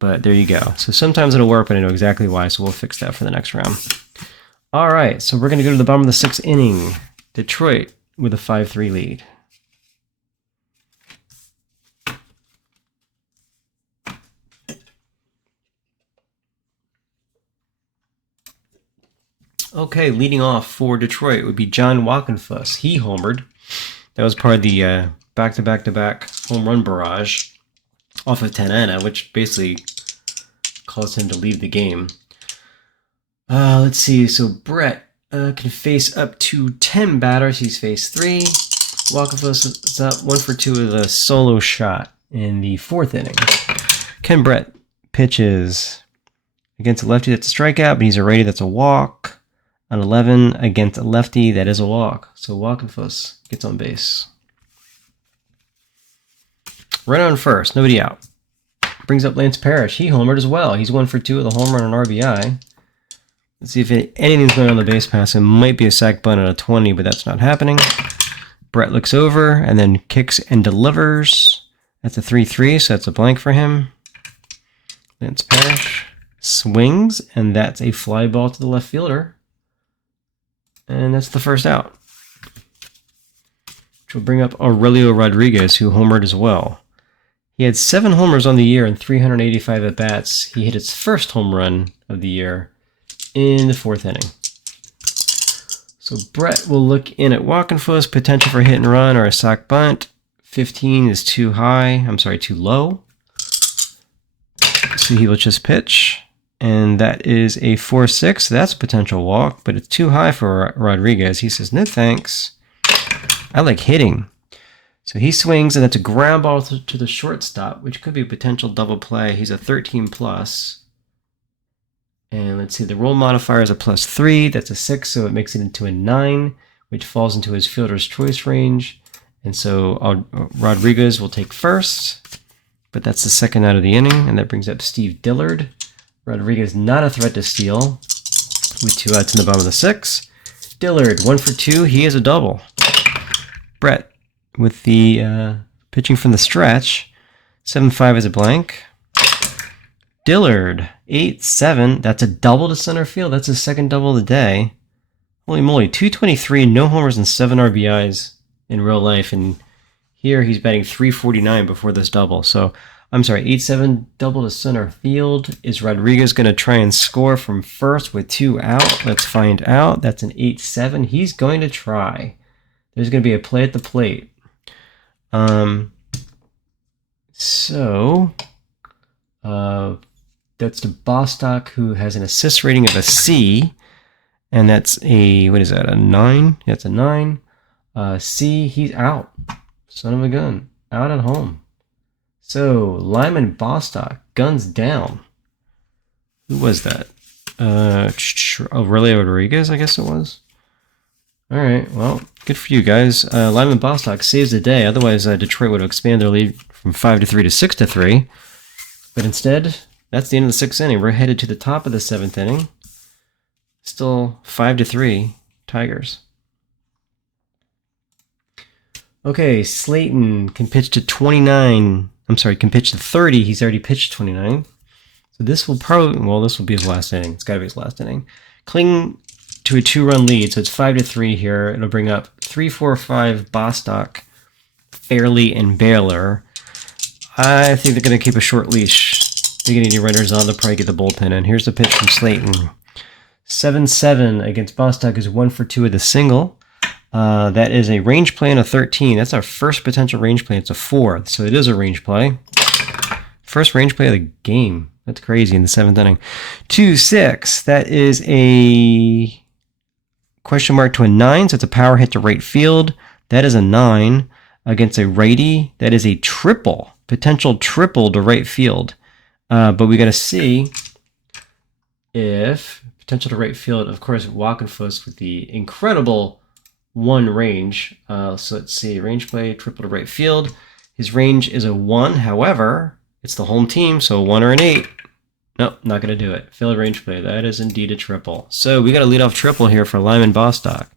but there you go. So sometimes it'll work, but I know exactly why, so we'll fix that for the next round. All right, so we're going to go to the bottom of the 6th inning. Detroit with a 5-3 lead. Okay, leading off for Detroit would be John Walkenfuss. He homered. That was part of the back-to-back-to-back home run barrage off of Tanana, which basically caused him to leave the game. Let's see. So Brett can face up to 10 batters. He's faced 3. Walkenfuss is up 1 for 2 with a solo shot in the 4th inning. Ken Brett pitches against a lefty. That's a strikeout, but he's a righty. That's a walk. On 11 against a lefty, that is a walk. So Walkenfuss gets on base. Runner on first, nobody out. Brings up Lance Parrish. He homered as well. He's 1 for 2 with a home run and RBI. Let's see if anything's going on the base pass. It might be a sac bunt at a 20, but that's not happening. Brett looks over and then kicks and delivers. That's a 3-3, so that's a blank for him. Lance Parrish swings, and that's a fly ball to the left fielder. And that's the first out. Which will bring up Aurelio Rodriguez, who homered as well. He had 7 homers on the year and 385 at-bats. He hit his first home run of the year in the 4th inning. So Brett will look in at Walkenfuss, potential for hit and run or a sac bunt. 15 is too low. So he will just pitch. And that is a 4-6. So that's a potential walk, but it's too high for Rodriguez. He says, no thanks. I like hitting. So he swings, and that's a ground ball to the shortstop, which could be a potential double play. He's a 13 plus. And let's see, the roll modifier is a +3. That's a 6, so it makes it into a 9, which falls into his fielder's choice range. And so Rodriguez will take first, but that's the 2nd out of the inning, and that brings up Steve Dillard. Rodriguez not a threat to steal with 2 outs in the bottom of the 6th. Dillard 1 for 2. He is a double. Brett with the pitching from the stretch. 7-5 is a blank. Dillard 8-7. That's a double to center field. That's his 2nd double of the day. Holy moly, 223, no homers and 7 RBIs in real life. And here he's batting 349 before this double. So 8-7 double to center field. Is Rodriguez going to try and score from first with 2 out? Let's find out. That's an 8-7. He's going to try. There's going to be a play at the plate. That's to Bostock, who has an assist rating of a C. And that's a, what is that, a 9? That's a 9. C, he's out. Son of a gun. Out at home. So, Lyman Bostock, guns down. Who was that? Aurelio Rodriguez, I guess it was. All right, well, good for you guys. Lyman Bostock saves the day. Otherwise, Detroit would have expanded their lead from 5-3 to 6-3. But instead, that's the end of the 6th inning. We're headed to the top of the 7th inning. Still 5-3, Tigers. Okay, Slaton can pitch to 29. Can pitch to 30. He's already pitched 29. So this will this will be his last inning. It's got to be his last inning. Cling to a 2-run lead, so it's 5-3 here. It'll bring up 3, 4, 5 Bostock, Fairley, and Baylor. I think they're going to keep a short leash. They're going to need runners on. They'll probably get the bullpen in. Here's the pitch from Slaton. 7-7 against Bostock is 1 for 2 with a single. That is a range play and a 13. That's our first potential range play. It's a 4, so it is a range play. First range play of the game. That's crazy in the 7th inning. 2-6. That is a question mark to a 9, so it's a power hit to right field. That is a 9 against a righty. That is a triple, potential triple to right field. But we got to see if potential to right field, of course, Walkenfuss with the incredible 1 range. So let's see, range play, triple to right field. His range is a 1. However, it's the home team, so a 1 or an 8. Nope, not going to do it. Failed range play. That is indeed a triple. So we got a leadoff triple here for Lyman Bostock.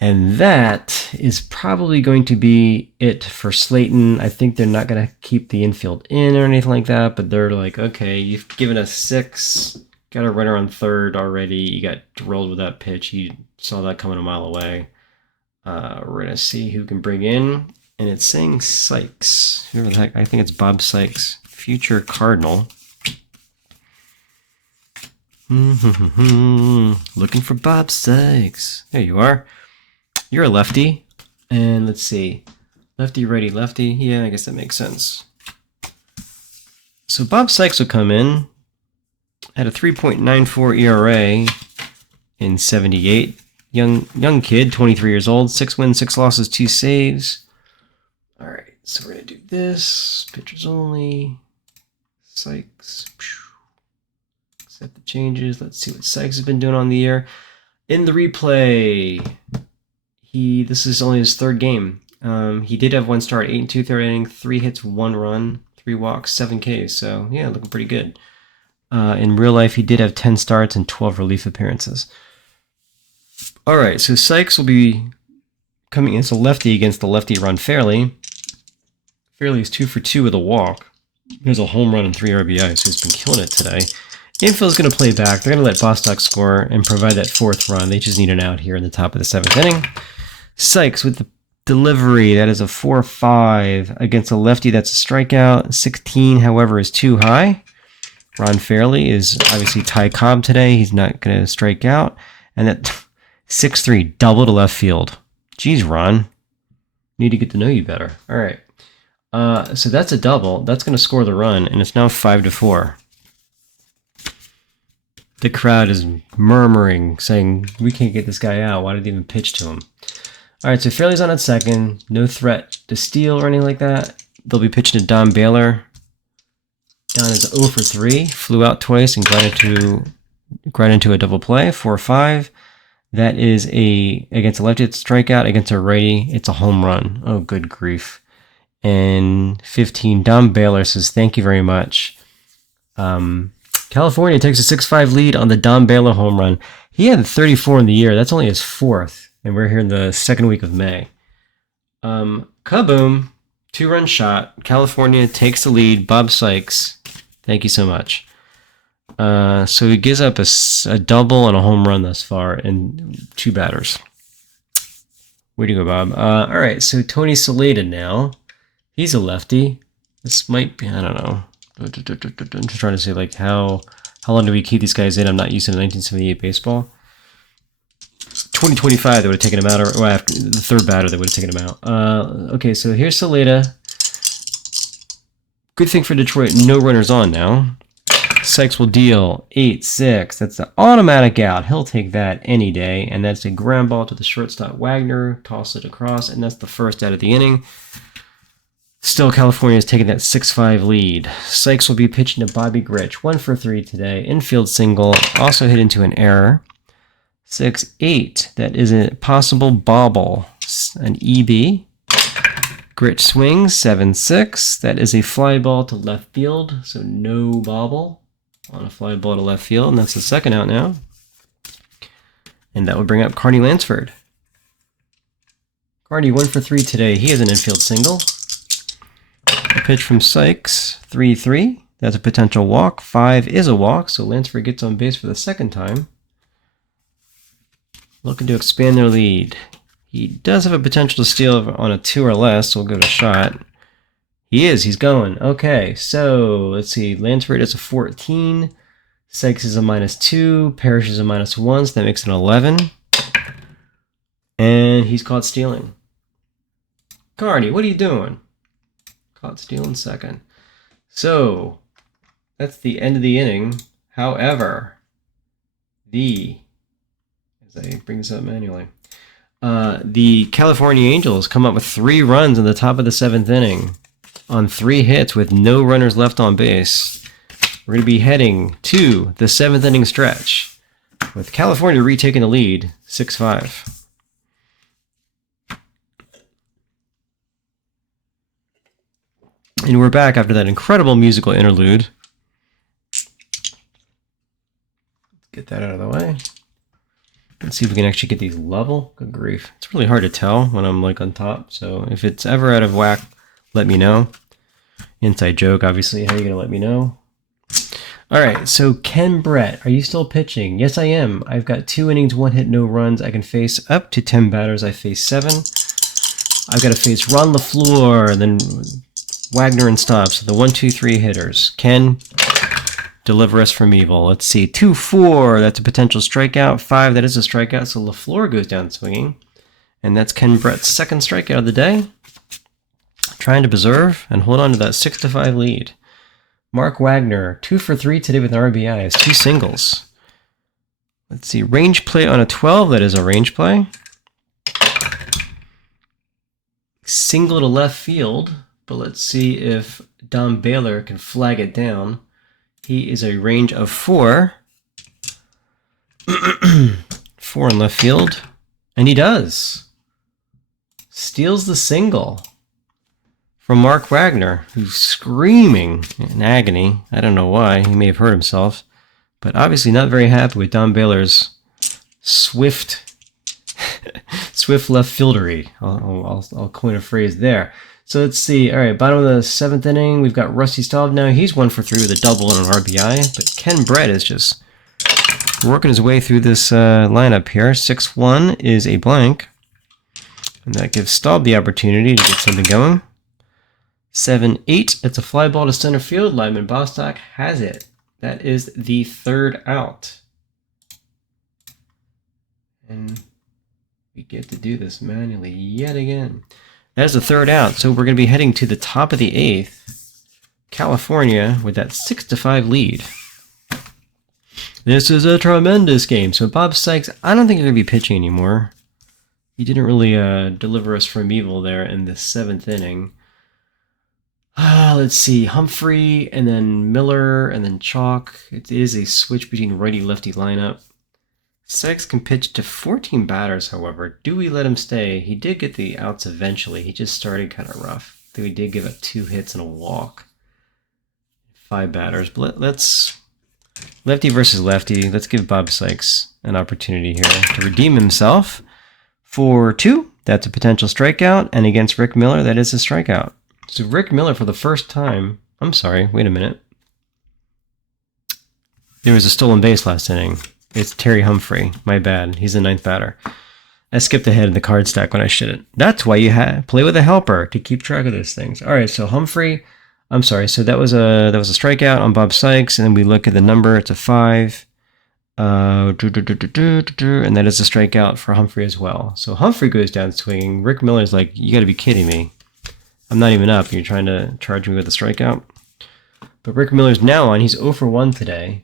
And that is probably going to be it for Slaton. I think they're not going to keep the infield in or anything like that, but they're like, okay, you've given us 6, got a runner on third already. You got drilled with that pitch. You saw that coming a mile away. We're going to see who can bring in, and it's saying Sykes. Whoever the heck, I think it's Bob Sykes, future Cardinal. Looking for Bob Sykes. There you are. You're a lefty. And let's see. Lefty, righty, lefty. Yeah, I guess that makes sense. So Bob Sykes will come in at a 3.94 ERA in 78. Young kid, 23 years old. 6 wins, 6 losses, 2 saves. All right, so we're going to do this. Pitchers only. Sykes. Accept the changes. Let's see what Sykes has been doing on the year. In the replay, this is only his 3rd game. He did have 1 start, 8 and 2/3 inning, 3 hits, 1 run, 3 walks, 7 Ks. So yeah, looking pretty good. In real life, he did have 10 starts and 12 relief appearances. All right, so Sykes will be coming in as a lefty against the lefty Ron Fairley. Fairley is 2 for 2 with a walk. He has a home run and 3 RBI, so he's been killing it today. Infield's going to play back. They're going to let Bostock score and provide that 4th run. They just need an out here in the top of the 7th inning. Sykes with the delivery. That is a 4-5 against a lefty. That's a strikeout. 16, however, is too high. Ron Fairley is obviously Ty Cobb today. He's not going to strike out. And that 6-3 double to left field. Jeez, Ron. Need to get to know you better. All right. So that's a double. That's going to score the run, and it's now 5-4. The crowd is murmuring, saying, we can't get this guy out. Why did they even pitch to him? All right, so Fairley's on at second. No threat to steal or anything like that. They'll be pitching to Don Baylor. Don is 0 for 3. Flew out twice and grind into a double play, 4-5. That is against a lefty, it's a strikeout. Against a righty, it's a home run. Oh, good grief. And 15, Don Baylor says, thank you very much. California takes a 6-5 lead on the Don Baylor home run. He had 34 in the year. That's only his 4th, and we're here in the 2nd week of May. Kaboom, 2-run shot. California takes the lead. Bob Sykes, thank you so much. So he gives up a double and a home run thus far in 2 batters. Way to go, Bob. All right, so Tony Slaton now. He's a lefty. This might be, I don't know. I'm just trying to say, like, how long do we keep these guys in? I'm not used to 1978 baseball. 2025, they would have taken him out, or after the 3rd batter, they would have taken him out. Okay, so here's Slaton. Good thing for Detroit, no runners on now. Sykes will deal 8-6. That's the automatic out. He'll take that any day, and that's a ground ball to the shortstop Wagner. Toss it across, and that's the 1st out of the inning. Still, California is taking that 6-5 lead. Sykes will be pitching to Bobby Grich. 1 for 3 today. Infield single. Also hit into an error. 6-8. That is a possible bobble. An EB. Grich swings. 7-6. That is a fly ball to left field. So no bobble on a fly ball to left field. And that's the 2nd out now. And that would bring up Carney Lansford. Carney 1 for 3 today. He has an infield single. A pitch from Sykes, 3-3. That's a potential walk. 5 is a walk, so Lansford gets on base for the 2nd time. Looking to expand their lead. He does have a potential to steal on a 2 or less, so we'll give it a shot. He's going. Okay, so let's see. Lansford is a 14. Sykes is a -2. Parrish is a -1, so that makes it an 11. And he's caught stealing. Carney, what are you doing? Caught stealing 2nd. So, that's the end of the inning. However, as I bring this up manually, The California Angels come up with 3 runs in the top of the 7th inning on 3 hits with no runners left on base. We're going to be heading to the 7th inning stretch with California retaking the lead 6-5. And we're back after that incredible musical interlude. Get that out of the way. Let's see if we can actually get these level. Good grief. It's really hard to tell when I'm like on top. So if it's ever out of whack, let me know. Inside joke, obviously. How are you going to let me know? All right. So Ken Brett, are you still pitching? Yes, I am. I've got 2 innings, 1 hit, no runs. I can face up to 10 batters. I face 7. I've got to face Ron LaFleur, and then Wagner and Stops. The 1, 2, 3 hitters. Ken, deliver us from evil. Let's see. 2-4. That's a potential strikeout. 5. That is a strikeout. So LaFleur goes down swinging. And that's Ken Brett's 2nd strikeout of the day. Trying to preserve and hold on to that 6-5 lead. Mark Wagner, 2 for 3 today with an RBI. Has 2 singles. Let's see. Range play on a 12. That is a range play. Single to left field. But let's see if Don Baylor can flag it down. He is a range of 4. 4 in left field. And he does. Steals the single from Mark Wagner, who's screaming in agony. I don't know why. He may have hurt himself. But obviously not very happy with Don Baylor's swift left fieldery. I'll coin a phrase there. So let's see. All right, bottom of the 7th inning, we've got Rusty Staub now. He's 1 for 3 with a double and an RBI. But Ken Brett is just working his way through this lineup here. 6-1 is a blank. And that gives Staub the opportunity to get something going. 7-8, it's a fly ball to center field. Lyman Bostock has it. That is the 3rd out. And we get to do this manually yet again. That is the 3rd out, so we're going to be heading to the top of the 8th. California with that 6-5 lead. This is a tremendous game. So Bob Sykes, I don't think he's going to be pitching anymore. He didn't really deliver us from evil there in the 7th inning. Let's see. Humphrey, and then Miller, and then Chalk. It is a switch between righty-lefty lineup. Sykes can pitch to 14 batters, however. Do we let him stay? He did get the outs eventually. He just started kind of rough. Though he did give up 2 hits and a walk. 5 batters. But let's... Lefty versus lefty. Let's give Bob Sykes an opportunity here to redeem himself. For 2, that's a potential strikeout. And against Rick Miller, that is a strikeout. So Rick Miller for the first time... I'm sorry, wait a minute. There was a stolen base last inning. It's Terry Humphrey. My bad. He's the 9th batter. I skipped ahead in the card stack when I shouldn't. That's why you play with a helper to keep track of those things. All right, so Humphrey. I'm sorry. So that was a strikeout on Bob Sykes, and then we look at the number. It's a 5. And that is a strikeout for Humphrey as well. So Humphrey goes down swinging. Rick Miller's like, you got to be kidding me. I'm not even up. You're trying to charge me with a strikeout. But Rick Miller's now on. He's 0 for 1 today,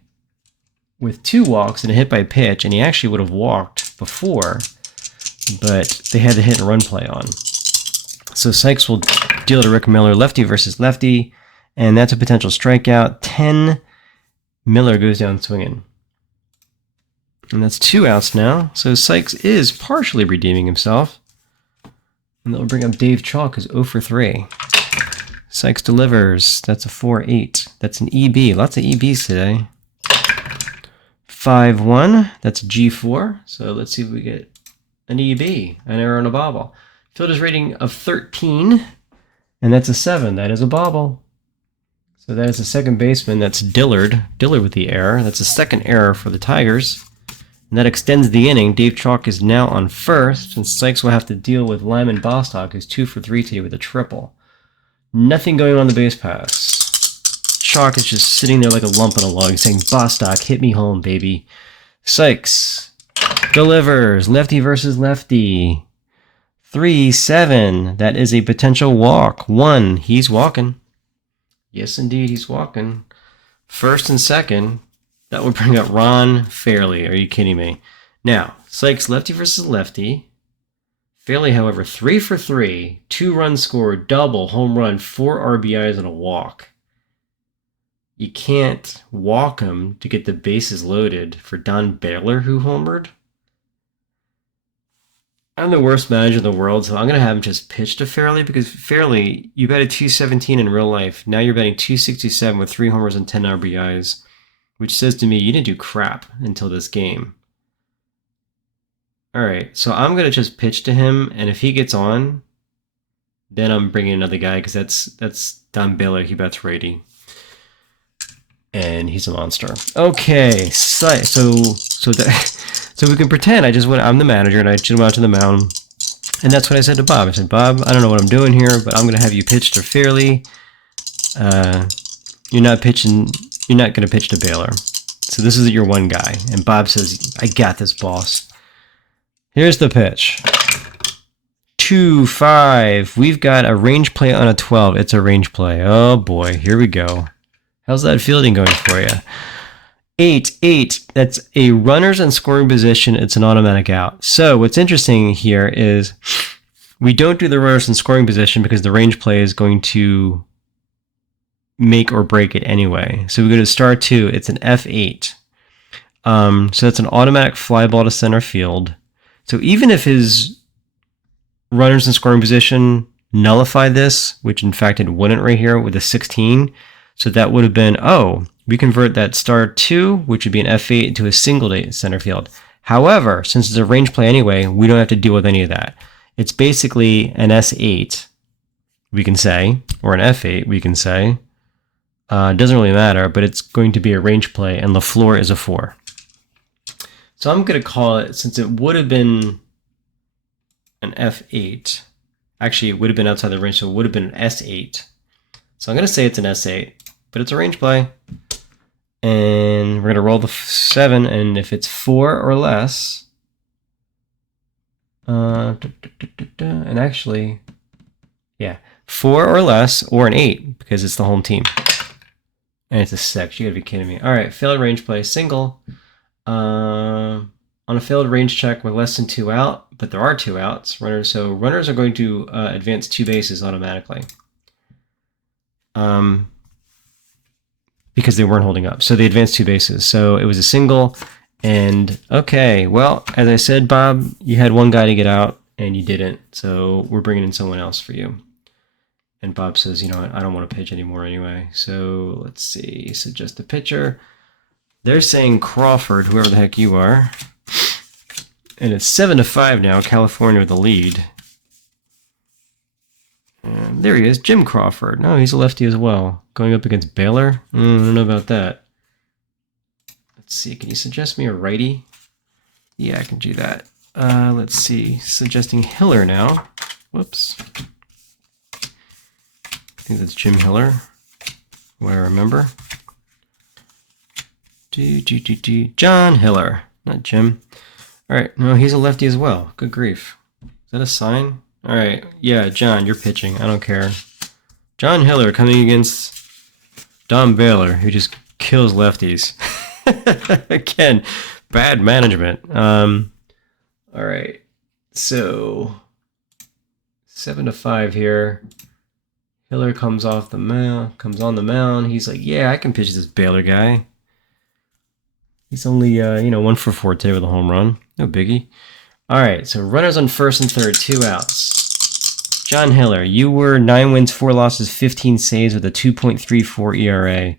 with 2 walks and a hit by pitch, and he actually would have walked before, but they had the hit and run play on. So Sykes will deal to Rick Miller, lefty versus lefty, and that's a potential strikeout. 10, Miller goes down swinging. And that's 2 outs now, so Sykes is partially redeeming himself. And that will bring up Dave Chalk, who's 0 for 3. Sykes delivers. That's a 4-8. That's an EB. Lots of EBs today. 5-1, that's a G4. So let's see if we get an EB, an error on a bobble. Fielder's rating of 13, and that's a 7. That is a bobble. So that is the second baseman. That's Dillard. Dillard with the error. That's the 2nd error for the Tigers. And that extends the inning. Dave Chalk is now on first, and Sykes will have to deal with Lyman Bostock, who's 2 for 3 today with a triple. Nothing going on the base pass. Chalk is just sitting there like a lump on a log saying, Bostock, hit me home, baby. Sykes delivers. Lefty versus lefty. 3-7. That is a potential walk. 1. He's walking. Yes, indeed, he's walking. First and second. That would bring up Ron Fairley. Are you kidding me? Now, Sykes lefty versus lefty. Fairley, however, 3 for 3, 2 runs scored, double, home run, 4 RBIs, and a walk. You can't walk him to get the bases loaded for Don Baylor, who homered. I'm the worst manager in the world, so I'm going to have him just pitch to Fairley, because Fairley, you betted 217 in real life. Now you're betting 267 with 3 homers and 10 RBIs, which says to me you didn't do crap until this game. All right, so I'm going to just pitch to him, and if he gets on, then I'm bringing another guy, because that's Don Baylor. He bets righty. And he's a monster. Okay, so we can pretend I'm the manager, and I just went out to the mound, and that's what I said to Bob. I said, Bob, I don't know what I'm doing here, but I'm going to have you pitch to Fairley. You're not going to pitch to Baylor. So this is your one guy. And Bob says, I got this, boss. Here's the pitch. 2-5. We've got a range play on a 12. It's a range play. Oh boy, here we go. How's that fielding going for you? 8-8. That's a runners in scoring position. It's an automatic out. So what's interesting here is we don't do the runners in scoring position because the range play is going to make or break it anyway. So we go to star 2. It's an F8. So that's an automatic fly ball to center field. So even if his runners in scoring position nullify this, which in fact it wouldn't right here with a 16, so that would have been, we convert that star 2, which would be an F8, into a single to center field. However, since it's a range play anyway, we don't have to deal with any of that. It's basically an S8, we can say, or an F8, we can say. It doesn't really matter, but it's going to be a range play, and the floor is a 4. So I'm going to call it, since it would have been an F8, actually it would have been outside the range, so it would have been an S8. So I'm going to say it's an S8, but it's a range play. And we're going to roll the 7, and if it's 4 or less, and actually, yeah, 4 or less, or an 8, because it's the home team. And it's a 6. You got to be kidding me. All right, failed range play, single. On a failed range check with less than 2 out, but there are 2 outs. Runners are going to advance 2 bases automatically. Because they weren't holding up. So they advanced 2 bases. So it was a single. And okay, well, as I said, Bob, you had one guy to get out and you didn't. So we're bringing in someone else for you. And Bob says, you know what, I don't want to pitch anymore anyway. So let's see, suggest a pitcher. They're saying Crawford, whoever the heck you are. And it's 7-5 now, California with the lead. And there he is, Jim Crawford. No, he's a lefty as well. Going up against Baylor? I don't know about that. Let's see, can you suggest me a righty? Yeah, I can do that. Let's see, suggesting Hiller now. Whoops. I think that's Jim Hiller, who I remember. John Hiller, not Jim. All right, no, he's a lefty as well. Good grief. Is that a sign? All right, yeah, John, you're pitching. I don't care. John Hiller coming against Don Baylor, who just kills lefties. Again, bad management. All right, so 7-5 here. Hiller comes on the mound. He's like, yeah, I can pitch this Baylor guy. He's only, 1 for 4 today with a home run. No biggie. All right, so runners on first and third, 2 outs. John Hiller, you were 9 wins, 4 losses, 15 saves with a 2.34 ERA.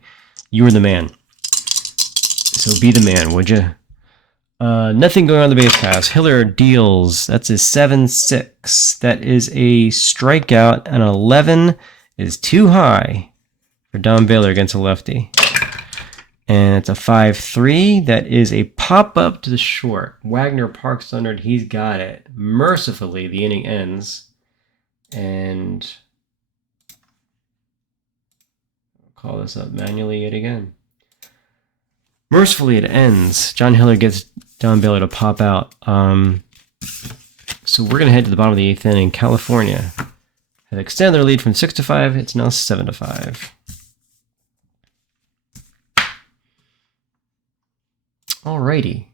You were the man. So be the man, would you? Nothing going on the base pass. Hiller deals. That's a 7-6. That is a strikeout, and 11 is too high for Don Baylor against a lefty. And it's a 5-3. That is a pop-up to the short. Wagner parks under it. He's got it. Mercifully, the inning ends. And I'll call this up manually yet again. Mercifully, it ends. John Hiller gets Don Baylor to pop out. So we're going to head to the bottom of the 8th inning. California have extended their lead from 6-5. It's now 7-5. Alrighty.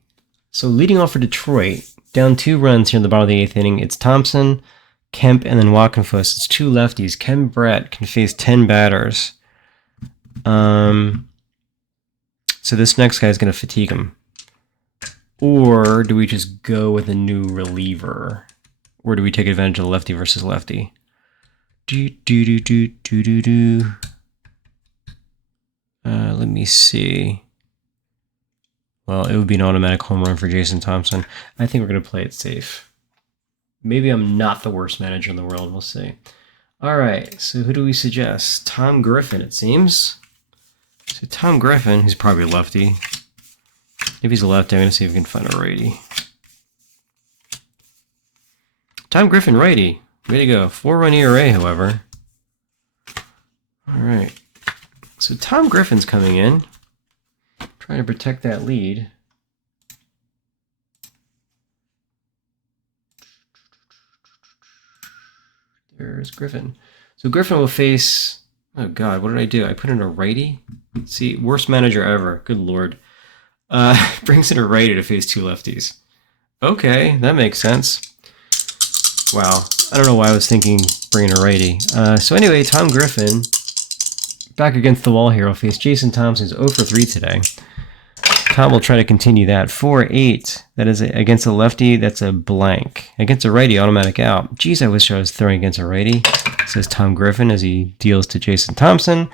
So leading off for Detroit, down 2 runs here in the bottom of the 8th inning. It's Thompson, Kemp, and then Walkenfuss. It's 2 lefties. Ken Brett can face 10 batters. So this next guy is going to fatigue him. Or do we just go with a new reliever? Or do we take advantage of the lefty versus lefty? Let me see. Well, it would be an automatic home run for Jason Thompson. I think we're going to play it safe. Maybe I'm not the worst manager in the world. We'll see. All right, so who do we suggest? Tom Griffin, it seems. So Tom Griffin, he's probably a lefty. If he's a lefty, I'm going to see if we can find a righty. Tom Griffin, righty. Way to go. 4-run ERA, however. All right. So Tom Griffin's coming in, trying to protect that lead. There's Griffin. So Griffin will face... Oh, God, what did I do? I put in a righty? See, worst manager ever. Good Lord. Brings in a righty to face 2 lefties. Okay, that makes sense. Wow. I don't know why I was thinking bringing a righty. So anyway, Tom Griffin, back against the wall here, will face Jason Thompson's 0 for 3 today. Tom will try to continue that. 4-8. That is against a lefty. That's a blank. Against a righty, automatic out. Geez, I wish I was throwing against a righty, says Tom Griffin as he deals to Jason Thompson,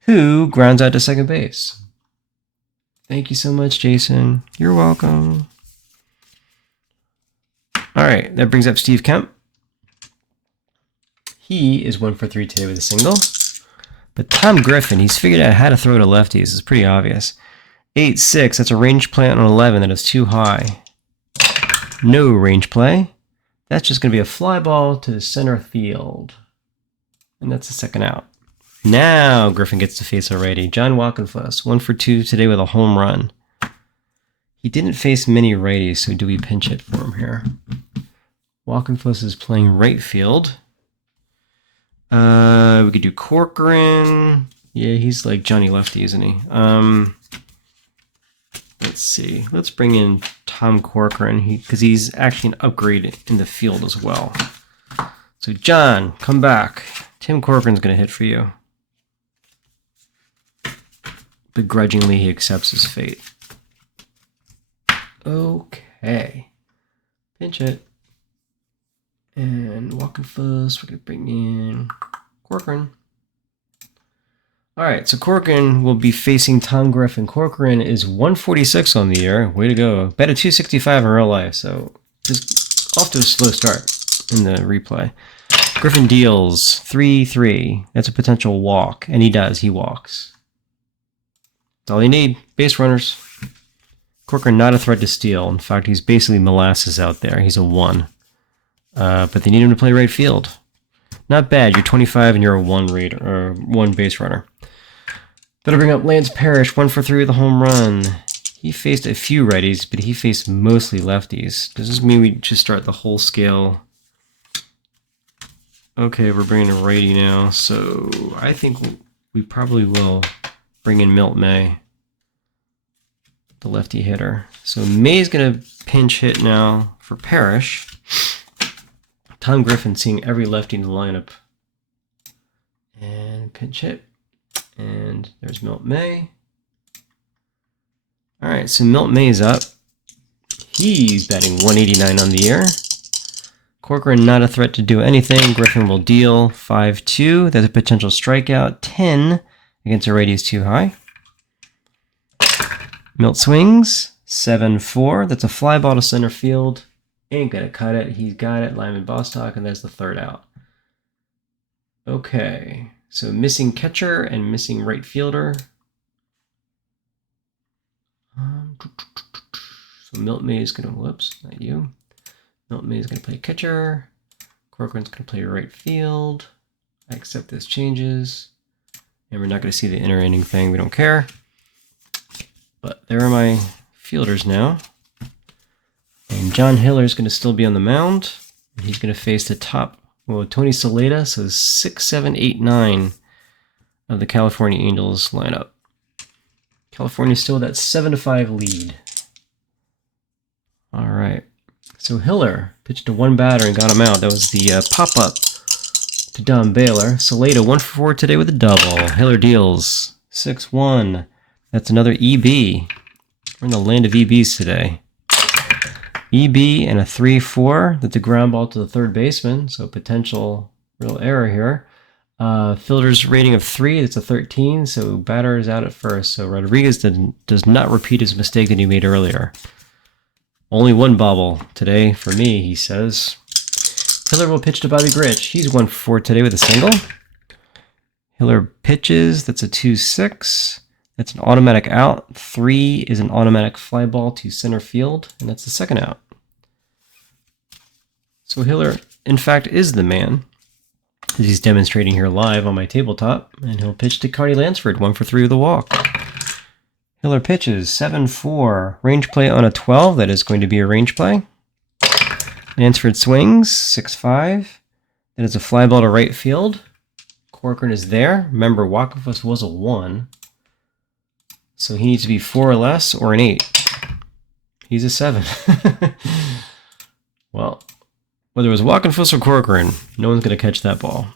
who grounds out to second base. Thank you so much, Jason. You're welcome. All right, that brings up Steve Kemp. He is 1 for 3 today with a single. But Tom Griffin, he's figured out how to throw to lefties. It's pretty obvious. 8-6, that's a range play on 11. That is too high. No range play. That's just going to be a fly ball to center field. And that's the second out. Now Griffin gets to face a righty. John Walkenfuss, 1 for 2 today with a home run. He didn't face many righties, so do we pinch hit for him here? Walkenfuss is playing right field. We could do Corcoran. Yeah, he's like Johnny Lefty, isn't he? Let's see. Let's bring in Tom Corcoran because he's actually an upgrade in the field as well. So John, come back. Tim Corcoran's going to hit for you. Begrudgingly, he accepts his fate. Okay. Pinch it. And Walkenfuss, we're going to bring in Corcoran. All right, so Corcoran will be facing Tom Griffin. Corcoran is 146 on the year. Way to go. Bet a 265 in real life, so just off to a slow start in the replay. Griffin deals 3-3. That's a potential walk, and he does. He walks. That's all you need. Base runners. Corcoran not a threat to steal. In fact, he's basically molasses out there. He's a 1. But they need him to play right field. Not bad. You're 25 and you're a 1 base runner. That'll bring up Lance Parrish, 1 for 3 with a home run. He faced a few righties, but he faced mostly lefties. Does this mean we just start the whole scale? Okay, we're bringing a righty now, so I think we probably will bring in Milt May, the lefty hitter. So May's going to pinch hit now for Parrish. Tom Griffin seeing every lefty in the lineup. And pinch hit. And there's Milt May. All right, so Milt May's up. He's batting 189 on the year. Corcoran not a threat to do anything. Griffin will deal 5-2. That's a potential strikeout. 10 against a righty is too high. Milt swings 7-4. That's a fly ball to center field. Ain't gonna cut it. He's got it. Lyman Bostock, and that's the third out. Okay, so missing catcher and missing right fielder. So Milt May is gonna, whoops, not you. Milt May is gonna play catcher. Corcoran's gonna play right field. I accept those changes. And we're not gonna see the inner inning thing. We don't care. But there are my fielders now. And John Hiller is going to still be on the mound. He's going to face the top, well, Tony Saleta, so 6, 7, 8, 9 of the California Angels lineup. California still with that 7-5 lead. All right. So Hiller pitched to one batter and got him out. That was the pop-up to Don Baylor. Slaton 1 for 4 today with a double. Hiller deals 6-1. That's another EB. We're in the land of EBs today. EB and a 3-4. That's a ground ball to the third baseman, so potential real error here. Fielder's rating of 3, that's a 13, so batter is out at first. So Rodriguez does not repeat his mistake that he made earlier. Only one bobble today for me, he says. Hiller will pitch to Bobby Grich. He's 1 for 4 today with a single. Hiller pitches, that's a 2-6. That's an automatic out. 3 is an automatic fly ball to center field, and that's the second out. So Hiller, in fact, is the man, as he's demonstrating here live on my tabletop, and he'll pitch to Cardi Lansford, 1 for 3 with a walk. Hiller pitches 7-4, range play on a 12. That is going to be a range play. Lansford swings 6-5. That is a fly ball to right field. Corcoran is there. Remember, Walkifus was a 1, so he needs to be 4 or less or an 8. He's a 7. Well, whether it was Walkifus or Corcoran, no one's going to catch that ball.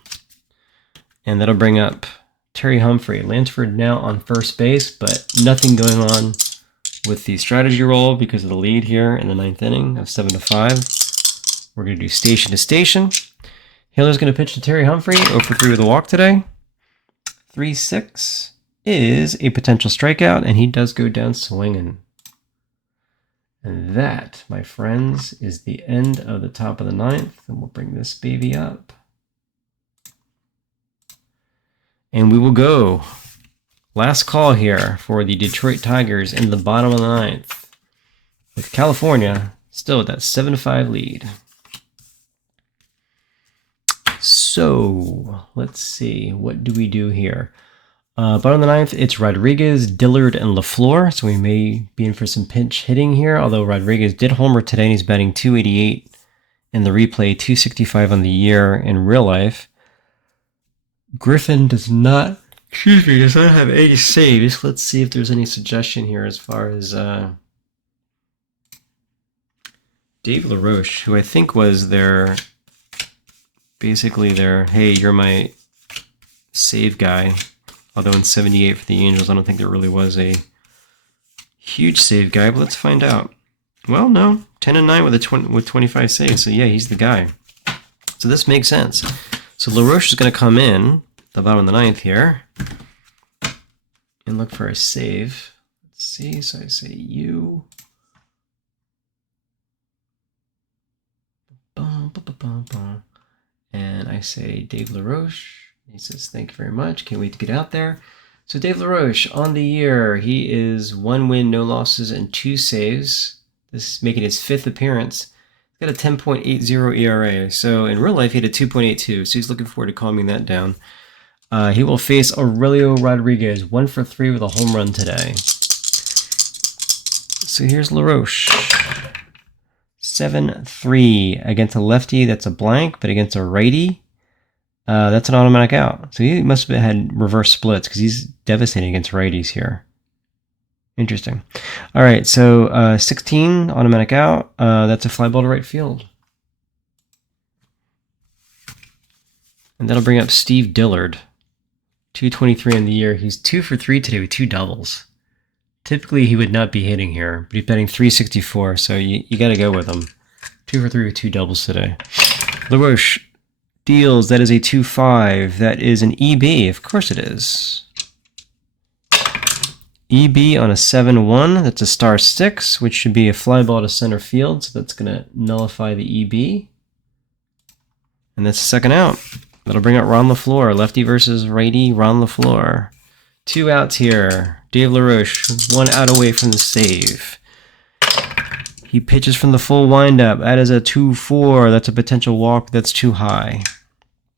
And that'll bring up Terry Humphrey. Lansford now on first base, but nothing going on with the strategy roll because of the lead here in the 9th inning of 7-5. We're going to do station to station. Hiller's going to pitch to Terry Humphrey, 0 for 3 with a walk today. 3-6 is a potential strikeout, and he does go down swinging. And that, my friends, is the end of the top of the 9th. And we'll bring this baby up. And we will go. Last call here for the Detroit Tigers in the bottom of the 9th. With California still with that 7-5 lead. So, let's see. What do we do here? Bottom of the 9th, it's Rodriguez, Dillard, and LaFleur. So we may be in for some pinch hitting here. Although Rodriguez did homer today, and he's batting .288 in the replay, .265 on the year in real life. Griffin does not have any saves. Let's see if there's any suggestion here as far as Dave LaRoche, who I think was basically their, hey, you're my save guy. Although in 78 for the Angels, I don't think there really was a huge save guy, but let's find out. Well, no, 10-9 with 25 saves, so yeah, he's the guy. So this makes sense. So LaRoche is going to come in the bottom of the 9th here and look for a save. Let's see, so I say you. And I say Dave LaRoche. He says, thank you very much. Can't wait to get out there. So Dave LaRoche, on the year, he is 1 win, no losses, and 2 saves. This is making his 5th appearance. He's got a 10.80 ERA. So in real life, he had a 2.82. So he's looking forward to calming that down. He will face Aurelio Rodriguez, 1 for 3 with a home run today. So here's LaRoche. 7-3 against a lefty. That's a blank, but against a righty, that's an automatic out. So he must have had reverse splits because he's devastating against righties here. Interesting. All right, so 16, automatic out. That's a fly ball to right field. And that'll bring up Steve Dillard. 223 in the year. He's 2 for 3 today with 2 doubles. Typically, he would not be hitting here, but he's batting .364, so you got to go with him. 2 for 3 with 2 doubles today. LaRoche deals. That is a 2-5. That is an EB. Of course it is. EB on a 7-1. That's a star 6, which should be a fly ball to center field, so that's going to nullify the EB. And that's the second out. That'll bring out Ron LaFleur. Lefty versus righty, Ron LaFleur. 2 outs here. Dave LaRoche, 1 out away from the save. He pitches from the full windup. That is a 2-4. That's a potential walk. That's too high.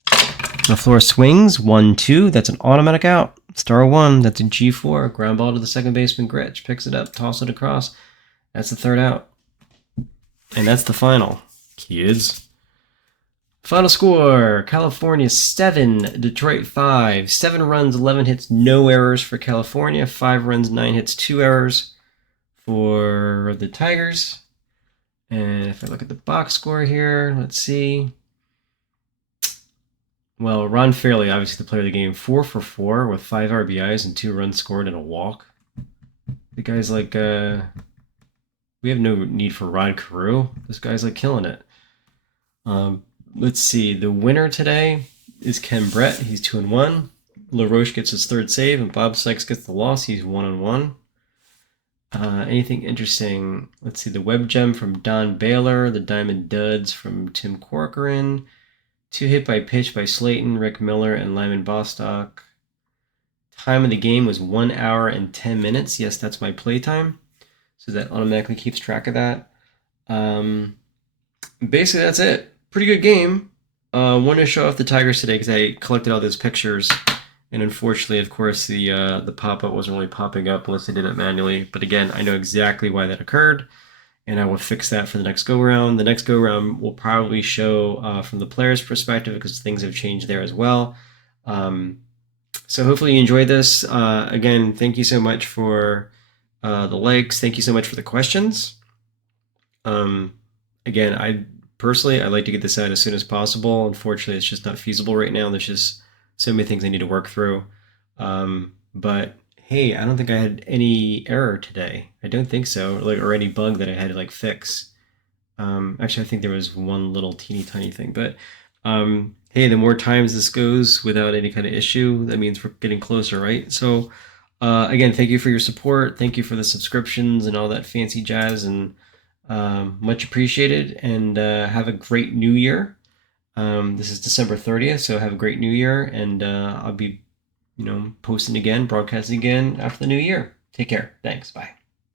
LaFleur swings. 1-2. That's an automatic out. Star 1. That's a G4. Ground ball to the second baseman. Grich picks it up, toss it across. That's the third out. And that's the final, kids. Final score, California 7, Detroit 5. 7 runs, 11 hits, no errors for California. 5 runs, 9 hits, 2 errors for the Tigers. And if I look at the box score here, let's see. Well, Ron Fairley, obviously the player of the game, 4 for 4 with 5 RBIs and 2 runs scored and a walk. The guy's like, we have no need for Rod Carew. This guy's like killing it. Let's see. The winner today is Ken Brett. He's 2-1. LaRoche gets his 3rd save, and Bob Sykes gets the loss. He's 1-1. Anything interesting? Let's see. The web gem from Don Baylor. The Diamond Duds from Tim Corcoran. 2 hit by pitch by Slaton, Rick Miller, and Lyman Bostock. Time of the game was 1 hour and 10 minutes. Yes, that's my play time. So that automatically keeps track of that. Basically, that's it. Pretty good game. Wanted to show off the Tigers today because I collected all those pictures. And unfortunately, of course, the pop-up wasn't really popping up unless I did it manually. But again, I know exactly why that occurred. And I will fix that for the next go-round. The next go-round will probably show from the player's perspective because things have changed there as well. So hopefully you enjoyed this. Again, thank you so much for the likes. Thank you so much for the questions. Again, I'd like to get this out as soon as possible. Unfortunately, it's just not feasible right now. There's just so many things I need to work through. But hey, I don't think I had any error today. I don't think so, or any bug that I had to fix. Actually, I think there was one little teeny tiny thing, but hey, the more times this goes without any kind of issue, that means we're getting closer, right? So again, thank you for your support. Thank you for the subscriptions and all that fancy jazz, and much appreciated. And have a great new year. This is December 30th, so have a great new year, and I'll be, posting again, broadcasting again after the new year. Take care. Thanks. Bye.